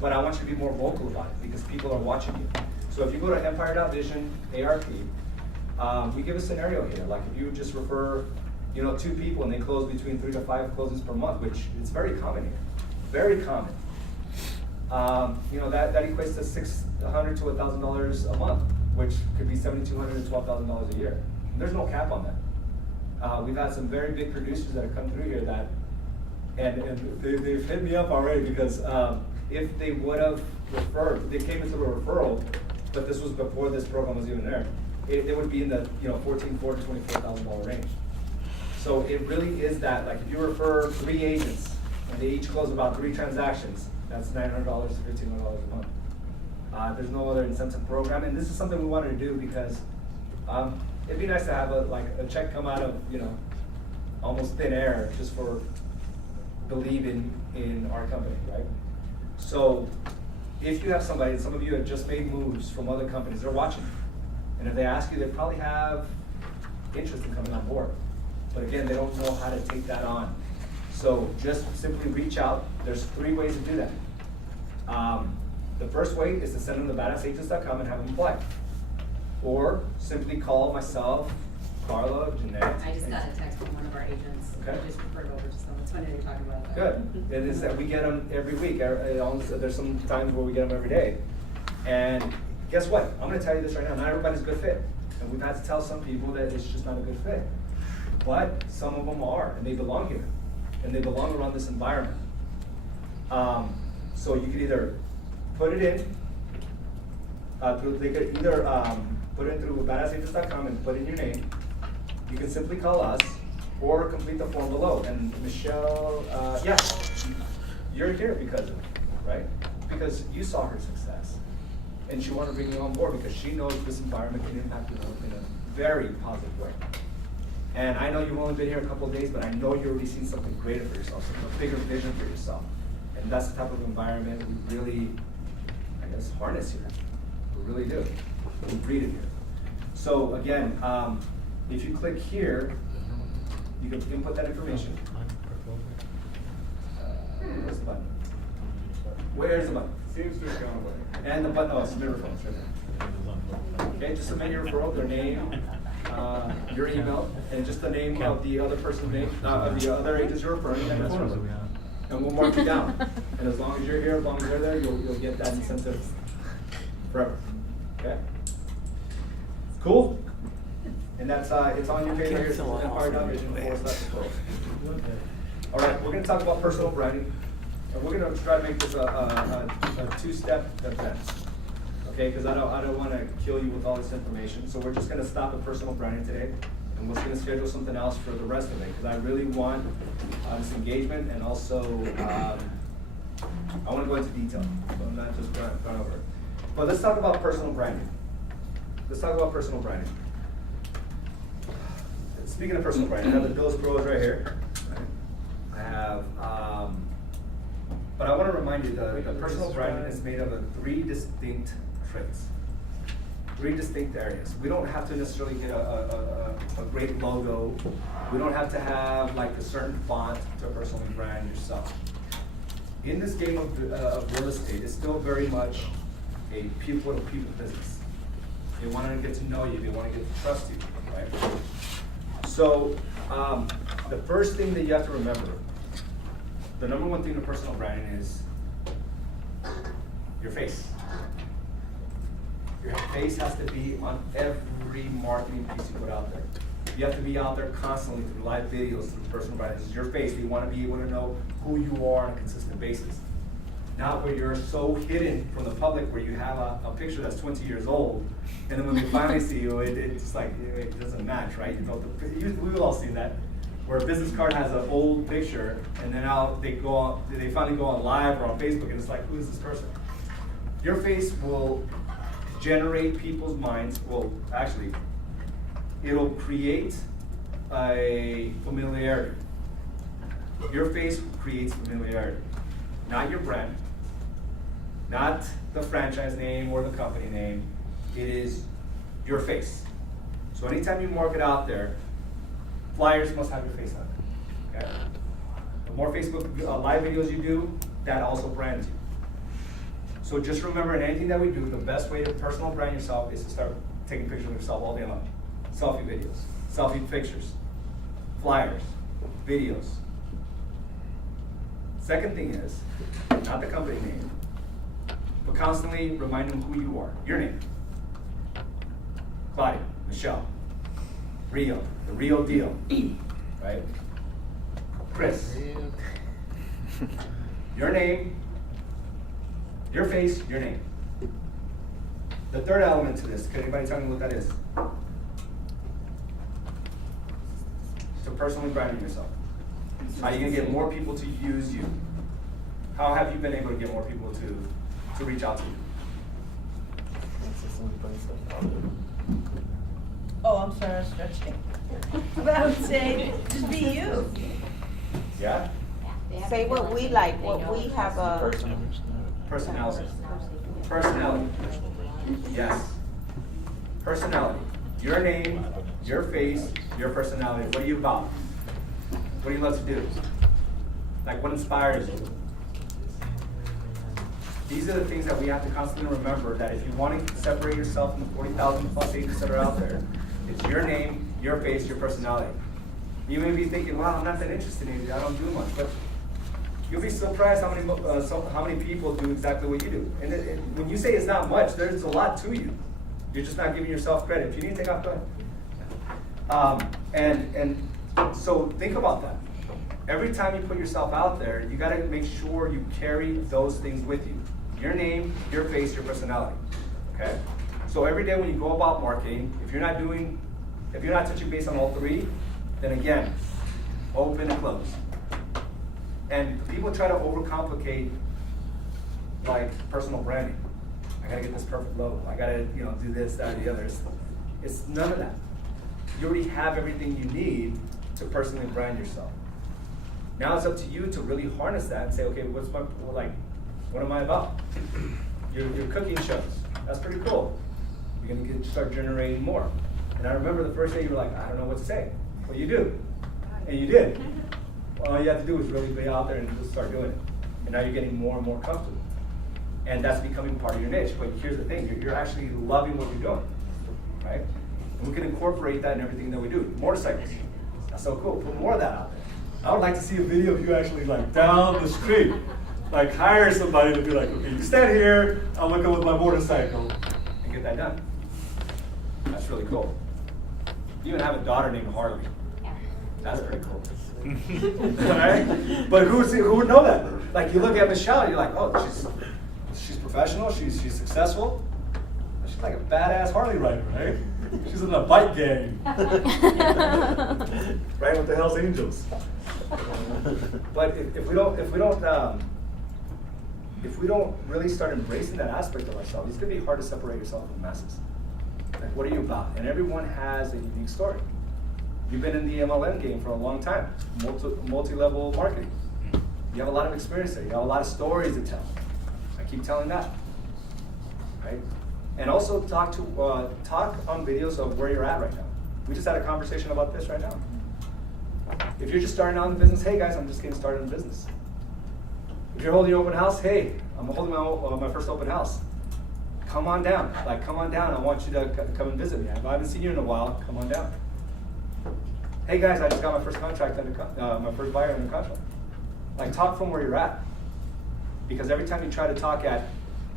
But I want you to be more vocal about it because people are watching you. So if you go to Empire.Vision ARP, we give a scenario here. Like if you just refer, 2 people and they close between 3 to 5 closings per month, which is very common here, very common. That equates to $600 to $1,000 a month, which could be $7,200 to $12,000 a year. There's no cap on that. We've had some very big producers that have come through here that, and they've hit me up already because if they would have referred, they came in through a referral, but this was before this program was even there, they would be in the $14,400 to $24,000 range. So it really is that, like if you refer 3 agents and they each close about 3 transactions, that's $900 to $1,500 a month. There's no other incentive program, and this is something we wanted to do because it'd be nice to have a check come out of almost thin air just for believing in our company, right? So if you have somebody, and some of you have just made moves from other companies, they're watching, and if they ask you, they probably have interest in coming on board. But again, they don't know how to take that on. So just simply reach out. There's 3 ways to do that. The first way is to send them to badassagents.com and have them apply. Or simply call myself, Carla, Jeanette. I just got a text from one of our agents. Okay. I just referred over to someone. It's funny that you're talking about that. Good. It is that we get them every week. There's some times where we get them every day. And guess what? I'm going to tell you this right now. Not everybody's a good fit. And we've had to tell some people that it's just not a good fit. But some of them are, and they belong here. And they belong around this environment. So you could either put it in, they could either put it in through badassagents.com and put in your name. You can simply call us or complete the form below. And Michelle, you're here because of it, right? Because you saw her success. And she wanted to bring you on board because she knows this environment can impact you in a very positive way. And I know you've only been here a couple of days, but I know you're already seeing something greater for yourself, a bigger vision for yourself. And that's the type of environment we really, harness here. We really do. We breed it here. So again, if you click here, you can input that information. Where's the button? Where's the button? Seems to have gone away. And the button, submit referral. Right there. Okay, just submit your referral, their name, your email, and just the name of the other person's name, of the other agents you're referring, and their phone number. And we'll mark you down. And as long as you're here, as long as they're there, you'll get that incentive forever. Okay? Cool? And that's it's on your page right here. It's Empire.Vision /referral. All right, we're going to talk about personal branding. And we're going to try to make this a 2-step event. Okay, because I don't want to kill you with all this information. So we're just going to stop at personal branding today. And we're going to schedule something else for the rest of it. Because I really want this engagement, and also I want to go into detail. So I'm not just going over it. But let's talk about personal branding. Let's talk about personal branding. Speaking of personal branding, I have the Bills Pros right here. I have, but I want to remind you that the personal branding is made up of 3 distinct traits. 3 distinct areas. We don't have to necessarily get a great logo. We don't have to have like a certain font to personally brand yourself. in this game of real estate, it's still very much a people-to-people business. They want to get to know you. They want to get to trust you, right? So the first thing that you have to remember, the number one thing in personal branding is your face. Your face has to be on every marketing piece you put out there. You have to be out there constantly through live videos, through personal branding. It's your face. They want to be able to know who you are on a consistent basis. Not where you're so hidden from the public where you have a picture that's 20 years old, and then when they finally see you, it's like, it doesn't match, right? You know, we've all seen that, where a business card has an old picture, and then now they finally go on live or on Facebook, and it's like, who is this person? Your face will generate people's minds. Well, actually, it'll create a familiarity. Your face creates familiarity, not your brand, not the franchise name or the company name. It is your face. So anytime you market out there, flyers must have your face on it. Okay? The more Facebook live videos you do, that also brands you. So just remember, in anything that we do, the best way to personal brand yourself is to start taking pictures of yourself all day long. Selfie videos, selfie pictures, flyers, videos. Second thing is, not the company name, but constantly remind them who you are. Your name. Claudia, Michelle, Rio, the real deal, right? Chris. Your name, your face, your name. The third element to this, can anybody tell me what that is? To personally branding yourself. How are you going to get more people to use you? How have you been able to get more people to reach out to you? Oh, I'm sorry, I was stretching. But I would say, just be you. Yeah? Say what we like, what we have a. Personality. Personality. Yes. Personality. Your name, your face, your personality. What are you about? What do you love to do? Like, what inspires you? These are the things that we have to constantly remember, that if you want to separate yourself from the 40,000 plus agents that are out there, it's your name, your face, your personality. You may be thinking, wow, I'm not that interested in it, I don't do much, but you'll be surprised how many people do exactly what you do. And when you say it's not much, there's a lot to you. You're just not giving yourself credit. If you need to take off, go ahead. So think about that. Every time you put yourself out there, you got to make sure you carry those things with you. Your name, your face, your personality. Okay? So every day when you go about marketing, if you're not touching base on all three, then again, open and close. And people try to overcomplicate, like, personal branding. I gotta get this perfect logo. I gotta, do this, that, and the other. It's none of that. You already have everything you need to personally brand yourself. Now it's up to you to really harness that and say, okay, what am I about? Your cooking shows. That's pretty cool. You're gonna start generating more. And I remember the first day you were like, I don't know what to say. Well, you do. And you did. All you have to do is really be out there and just start doing it. And now you're getting more and more comfortable. And that's becoming part of your niche. But here's the thing, you're actually loving what you're doing, right? And we can incorporate that in everything that we do. Motorcycles, that's so cool. Put more of that out there. I would like to see a video of you actually down the street. Hire somebody to be like, okay, you stand here, I'll look up with my motorcycle and get that done. That's really cool. You even have a daughter named Harley. That's pretty cool. Right? But who would know that? You look at Michelle, you're like, oh, she's professional, she's successful. She's like a badass Harley rider, right? She's in a bike gang. Right, with the Hells Angels. But if we don't really start embracing that aspect of ourselves, it's gonna be hard to separate yourself from the masses. What are you about? And everyone has a unique story. You've been in the MLM game for a long time, multi-level marketing. You have a lot of experience there. You have a lot of stories to tell. I keep telling that, right? And also talk on videos of where you're at right now. We just had a conversation about this right now. If you're just starting out in business, hey guys, I'm just getting started in business. If you're holding your open house, hey, I'm holding my first open house. Come on down. Like, come on down. I want you to come and visit me. If I haven't seen you in a while, come on down. Hey guys, I just got my first contract my first buyer under contract. Like, talk from where you're at. Because every time you try to talk at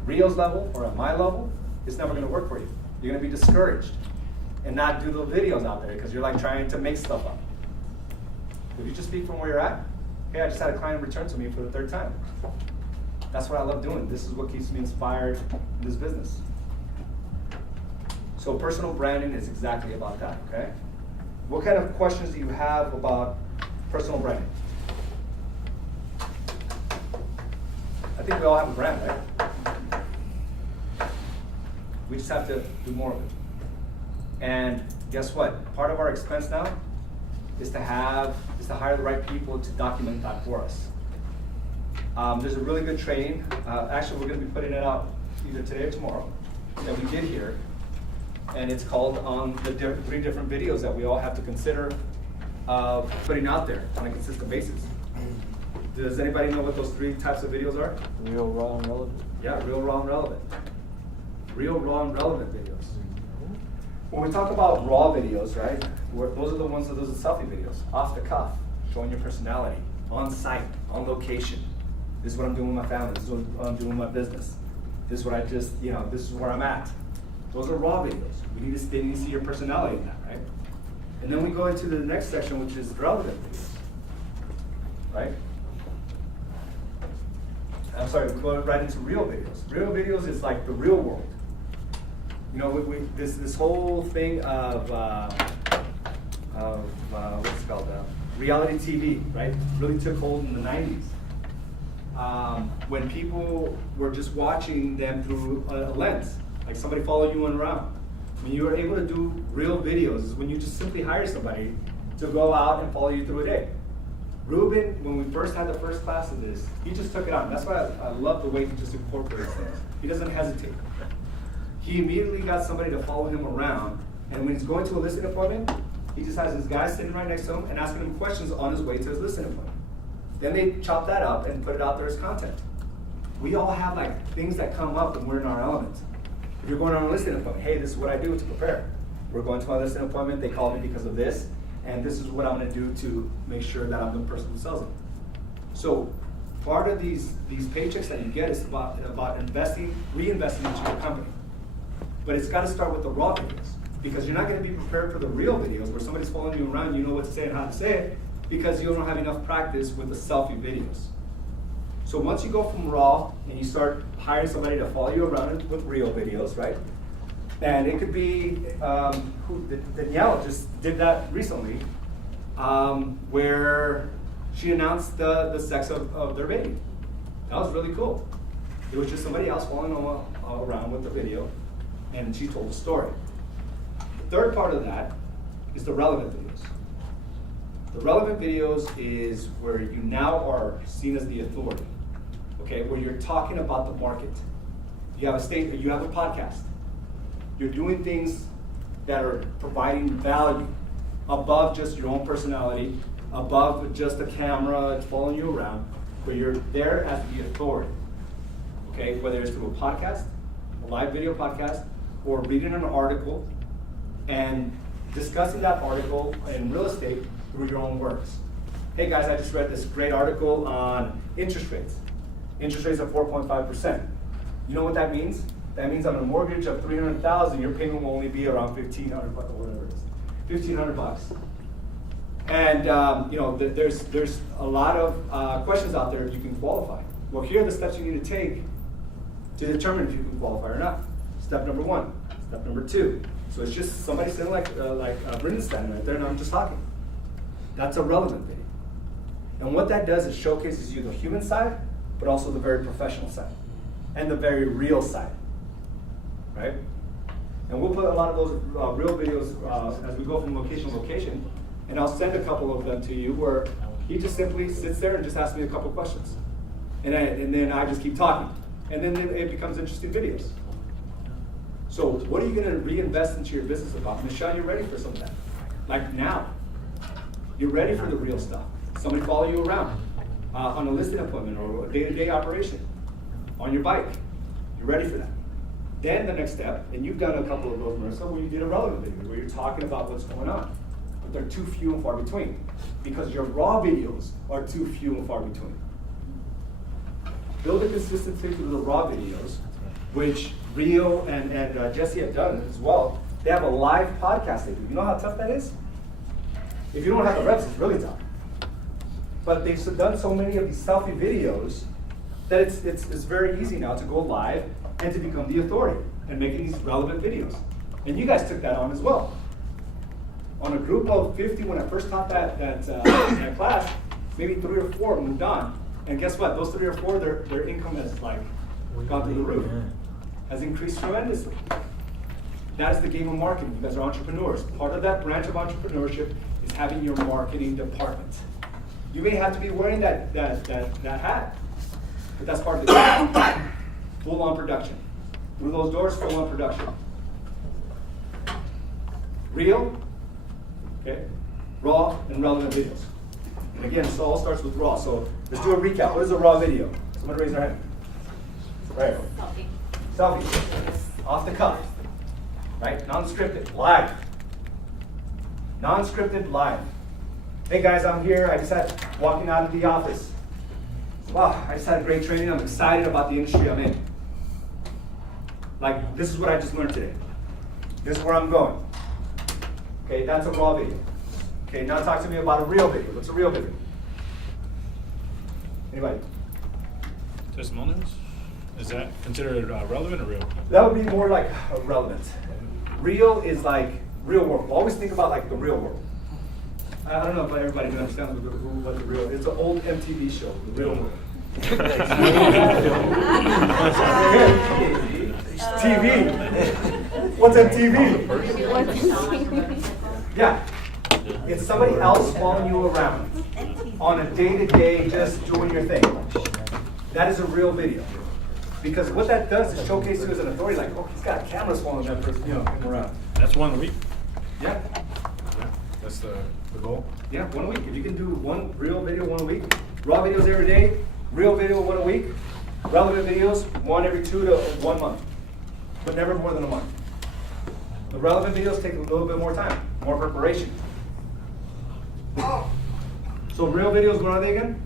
Rio's level or at my level, it's never going to work for you. You're going to be discouraged and not do the videos out there because you're like trying to make stuff up. If you just speak from where you're at, hey, I just had a client return to me for the 3rd time. That's what I love doing. This is what keeps me inspired in this business. So personal branding is exactly about that, okay? What kind of questions do you have about personal branding? I think we all have a brand, right? We just have to do more of it. And guess what? Part of our expense now is to hire the right people to document that for us. There's a really good training. Actually, we're going to be putting it out either today or tomorrow that we did here. And it's called the 3 different videos that we all have to consider putting out there on a consistent basis. Does anybody know what those 3 types of videos are? Real, raw, and relevant. Yeah, real, raw, and relevant. Real, raw, and relevant videos. When we talk about raw videos, right, those are the ones that those are selfie videos, off the cuff, showing your personality, on site, on location. This is what I'm doing with my family. This is what I'm doing with my business. This is what I just, this is where I'm at. Those are raw videos. They need to see your personality in that, right? And then we go into the next section, which is relevant videos, right? I'm sorry, we go right into real videos. Real videos is like the real world. This whole thing of what's it called, reality TV, right? Really took hold in the 90s. When people were just watching them through a lens, like somebody followed you around. When you were able to do real videos is when you just simply hire somebody to go out and follow you through a day. Ruben, when we first had the first class of this, he just took it on. That's why I love the way he just incorporates things. He doesn't hesitate. He immediately got somebody to follow him around, and when he's going to a listing appointment, he just has his guy sitting right next to him and asking him questions on his way to his listing appointment. Then they chop that up and put it out there as content. We all have like things that come up when we're in our element. If you're going on a listing appointment, hey, this is what I do to prepare. We're going to my listing appointment, they called me because of this, and this is what I'm gonna do to make sure that I'm the person who sells it. So part of these paychecks that you get is about reinvesting into your company. But it's gotta start with the raw videos, because you're not gonna be prepared for the real videos where somebody's following you around, you know what to say and how to say it, because you don't have enough practice with the selfie videos. So once you go from raw and you start hiring somebody to follow you around with real videos, right? And it could be, Danielle just did that recently, where she announced the sex of their baby. That was really cool. It was just somebody else following around with the video, and she told the story. The third part of that is the relevant videos. The relevant videos is where you now are seen as the authority, okay? Where you're talking about the market. You have a podcast. You're doing things that are providing value above just your own personality, above just a camera following you around, but you're there as the authority, okay? Whether it's through a podcast, a live video podcast, or reading an article and discussing that article in real estate through your own words. Hey guys, I just read this great article on interest rates. Interest rates are 4.5%. You know what that means? That means on a mortgage of $300,000, your payment will only be around $1,500 or whatever it is, $1,500. And there's a lot of questions out there if you can qualify. Well, here are the steps you need to take to determine if you can qualify or not. Step number 1. Step number 2. So it's just somebody sitting like Brendan standing right there, and I'm just talking. That's a relevant video. And what that does is showcases you the human side, but also the very professional side, and the very real side, right? And we'll put a lot of those real videos as we go from location to location, and I'll send a couple of them to you where he just simply sits there and just asks me a couple questions. And then I just keep talking. And then it becomes interesting videos. So what are you gonna reinvest into your business about? Michelle, you're ready for some of that. Like now. You're ready for the real stuff. Somebody follow you around. on a listing appointment or a day-to-day operation on your bike. You're ready for that. Then the next step, and you've done a couple of those, Marissa, where you did a relevant video, where you're talking about what's going on. But they're too few and far between because your raw videos are too few and far between. Build a consistency to the raw videos, which Rio and Jesse have done as well. They have a live podcast they do. You know how tough that is? If you don't have the reps, it's really tough. But they've done so many of these selfie videos that it's very easy now to go live and to become the authority and making these relevant videos. And you guys took that on as well. On a group of 50, when I first taught that class, maybe 3 or 4 moved on. And guess what? Those 3 or 4, their income has gone through the roof, has increased tremendously. That is the game of marketing. You guys are entrepreneurs. Part of that branch of entrepreneurship is having your marketing department. You may have to be wearing that hat, but that's part of the game. Full-on production. Through those doors, full-on production. Real, okay, raw, and relevant videos. And again, this all starts with raw. So let's do a recap. What is a raw video? Somebody raise their hand. Right. Selfie. Off the cuff. Right? Non-scripted. Live. Non-scripted live. Hey guys, I'm here. I just had walking out of the office. Wow, I just had a great training. I'm excited about the industry I'm in. Like, this is what I just learned today. This is where I'm going. Okay, that's a raw video. Okay, now talk to me about a real video. What's a real video? Anybody? Testimonials? Is that considered relevant or real? That would be more like relevant. Real is like real world. Always think about like the real world. I don't know if everybody understands what the real. It's an old MTV show, The Real World. TV. What's MTV? Yeah. It's somebody else following you around on a day-to-day, just doing your thing. That is a real video. Because what that does is showcase you as an authority, like, oh, he's got cameras following that person, him around. That's one a week. Yeah. That's the goal. Yeah, 1 a week. If you can do one real video 1 a week, raw videos every day, real video 1 a week, relevant videos 1 every 2 to 1 month, but never more than a month. The relevant videos take a little bit more time, more preparation. So real videos, what are they again?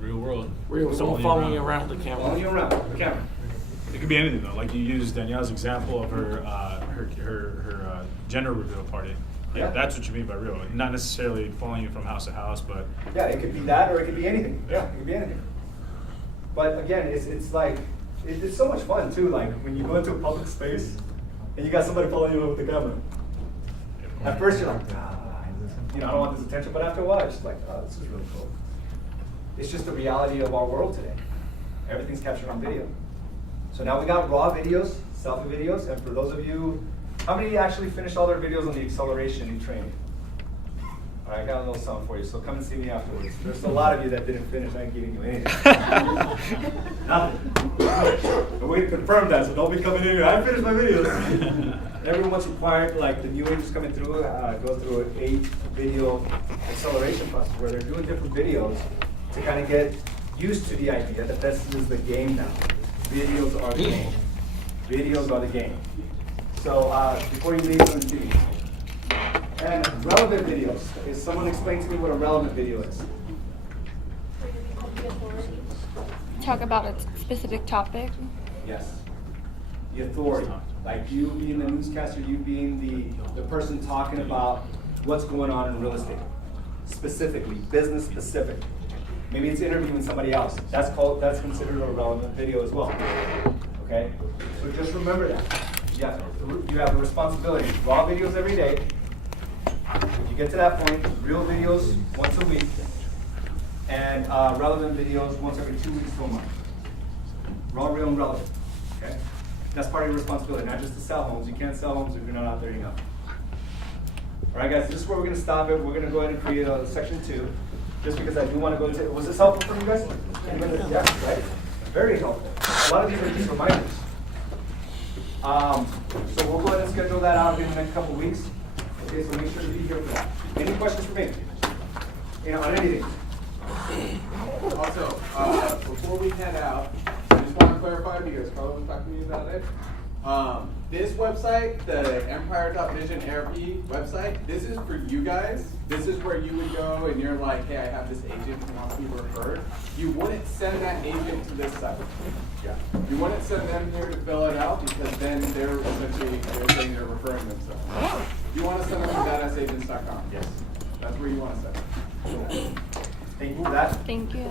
Real world. Real world, following you around the camera. Following you around the camera. It could be anything though. Like you used Danielle's example of her gender reveal party. Like, Yeah. That's what you mean by real. Not necessarily following you from house to house, but Yeah, it could be that or it could be anything. Yeah, it could be anything. But again, it's like, it's so much fun too, like when you go into a public space and you got somebody following you with the camera. At first you're like, I don't want this attention, but after a while it's just like, oh, this is really cool. It's just the reality of our world today. Everything's captured on video. So now we got raw videos, selfie videos, and for those of you, how many actually finished all their videos on the acceleration and training? All right, I got a little something for you, so come and see me afterwards. There's a lot of you that didn't finish, I ain't giving you anything. Nothing. A way to confirm that, so don't be coming in here, I finished my videos. Everyone's required, like the new agents coming through, go through an 8-video acceleration process where they're doing different videos to kind of get used to the idea that this is the game now. Videos are the game. Videos are the game. So before you leave, let me see. And relevant videos. Is someone explain to me what a relevant video is? Talk about a specific topic. Yes. The authority. Like you being the newscaster, you being the person talking about what's going on in real estate. Specifically, business specific. Maybe it's interviewing somebody else. That's considered a relevant video as well. Okay? So just remember that. You have a responsibility. Raw videos every day. If you get to that point, real videos once a week, and relevant videos once every 2 weeks to a month. Raw, real, and relevant. Okay? That's part of your responsibility, not just to sell homes. You can't sell homes if you're not out there enough. All right, guys, this is where we're going to stop it. We're going to go ahead and create a section 2, just because I do want to go into. Was this helpful for you guys? Yeah, right? Very helpful. A lot of these are just reminders. So we'll go ahead and schedule that out in the next couple of weeks. Okay, so make sure to be here for that. Any questions for me? On anything? Also, before we head out, I just want to clarify because Carla was talking to me about it. This website, the Empire.Vision ARP website, this is for you guys. This is where you would go and you're like, hey, I have this agent who wants to be referred. You wouldn't send that agent to this site. Yeah. You wouldn't send them here to fill it out because then they're essentially saying they're referring themselves. You want to send them to badassagents.com. Yes. That's where you want to send them. Thank you for that. Thank you.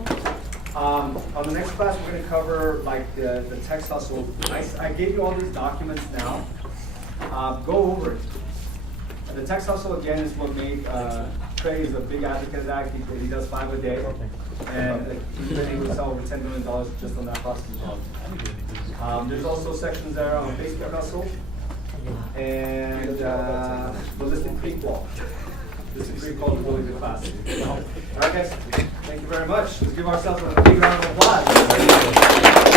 On the next class, we're going to cover like the text hustle. I gave you all these documents now. Go over it. The text hustle again is what made Trey is a big advocate of that. He does 5 a day, and he's been able to sell over $10 million just on that process alone. There's also sections there on Facebook hustle and the listing pre-qual. This is pre-qual is really good class. All right, guys. Thank you very much. Let's give ourselves a big round of applause.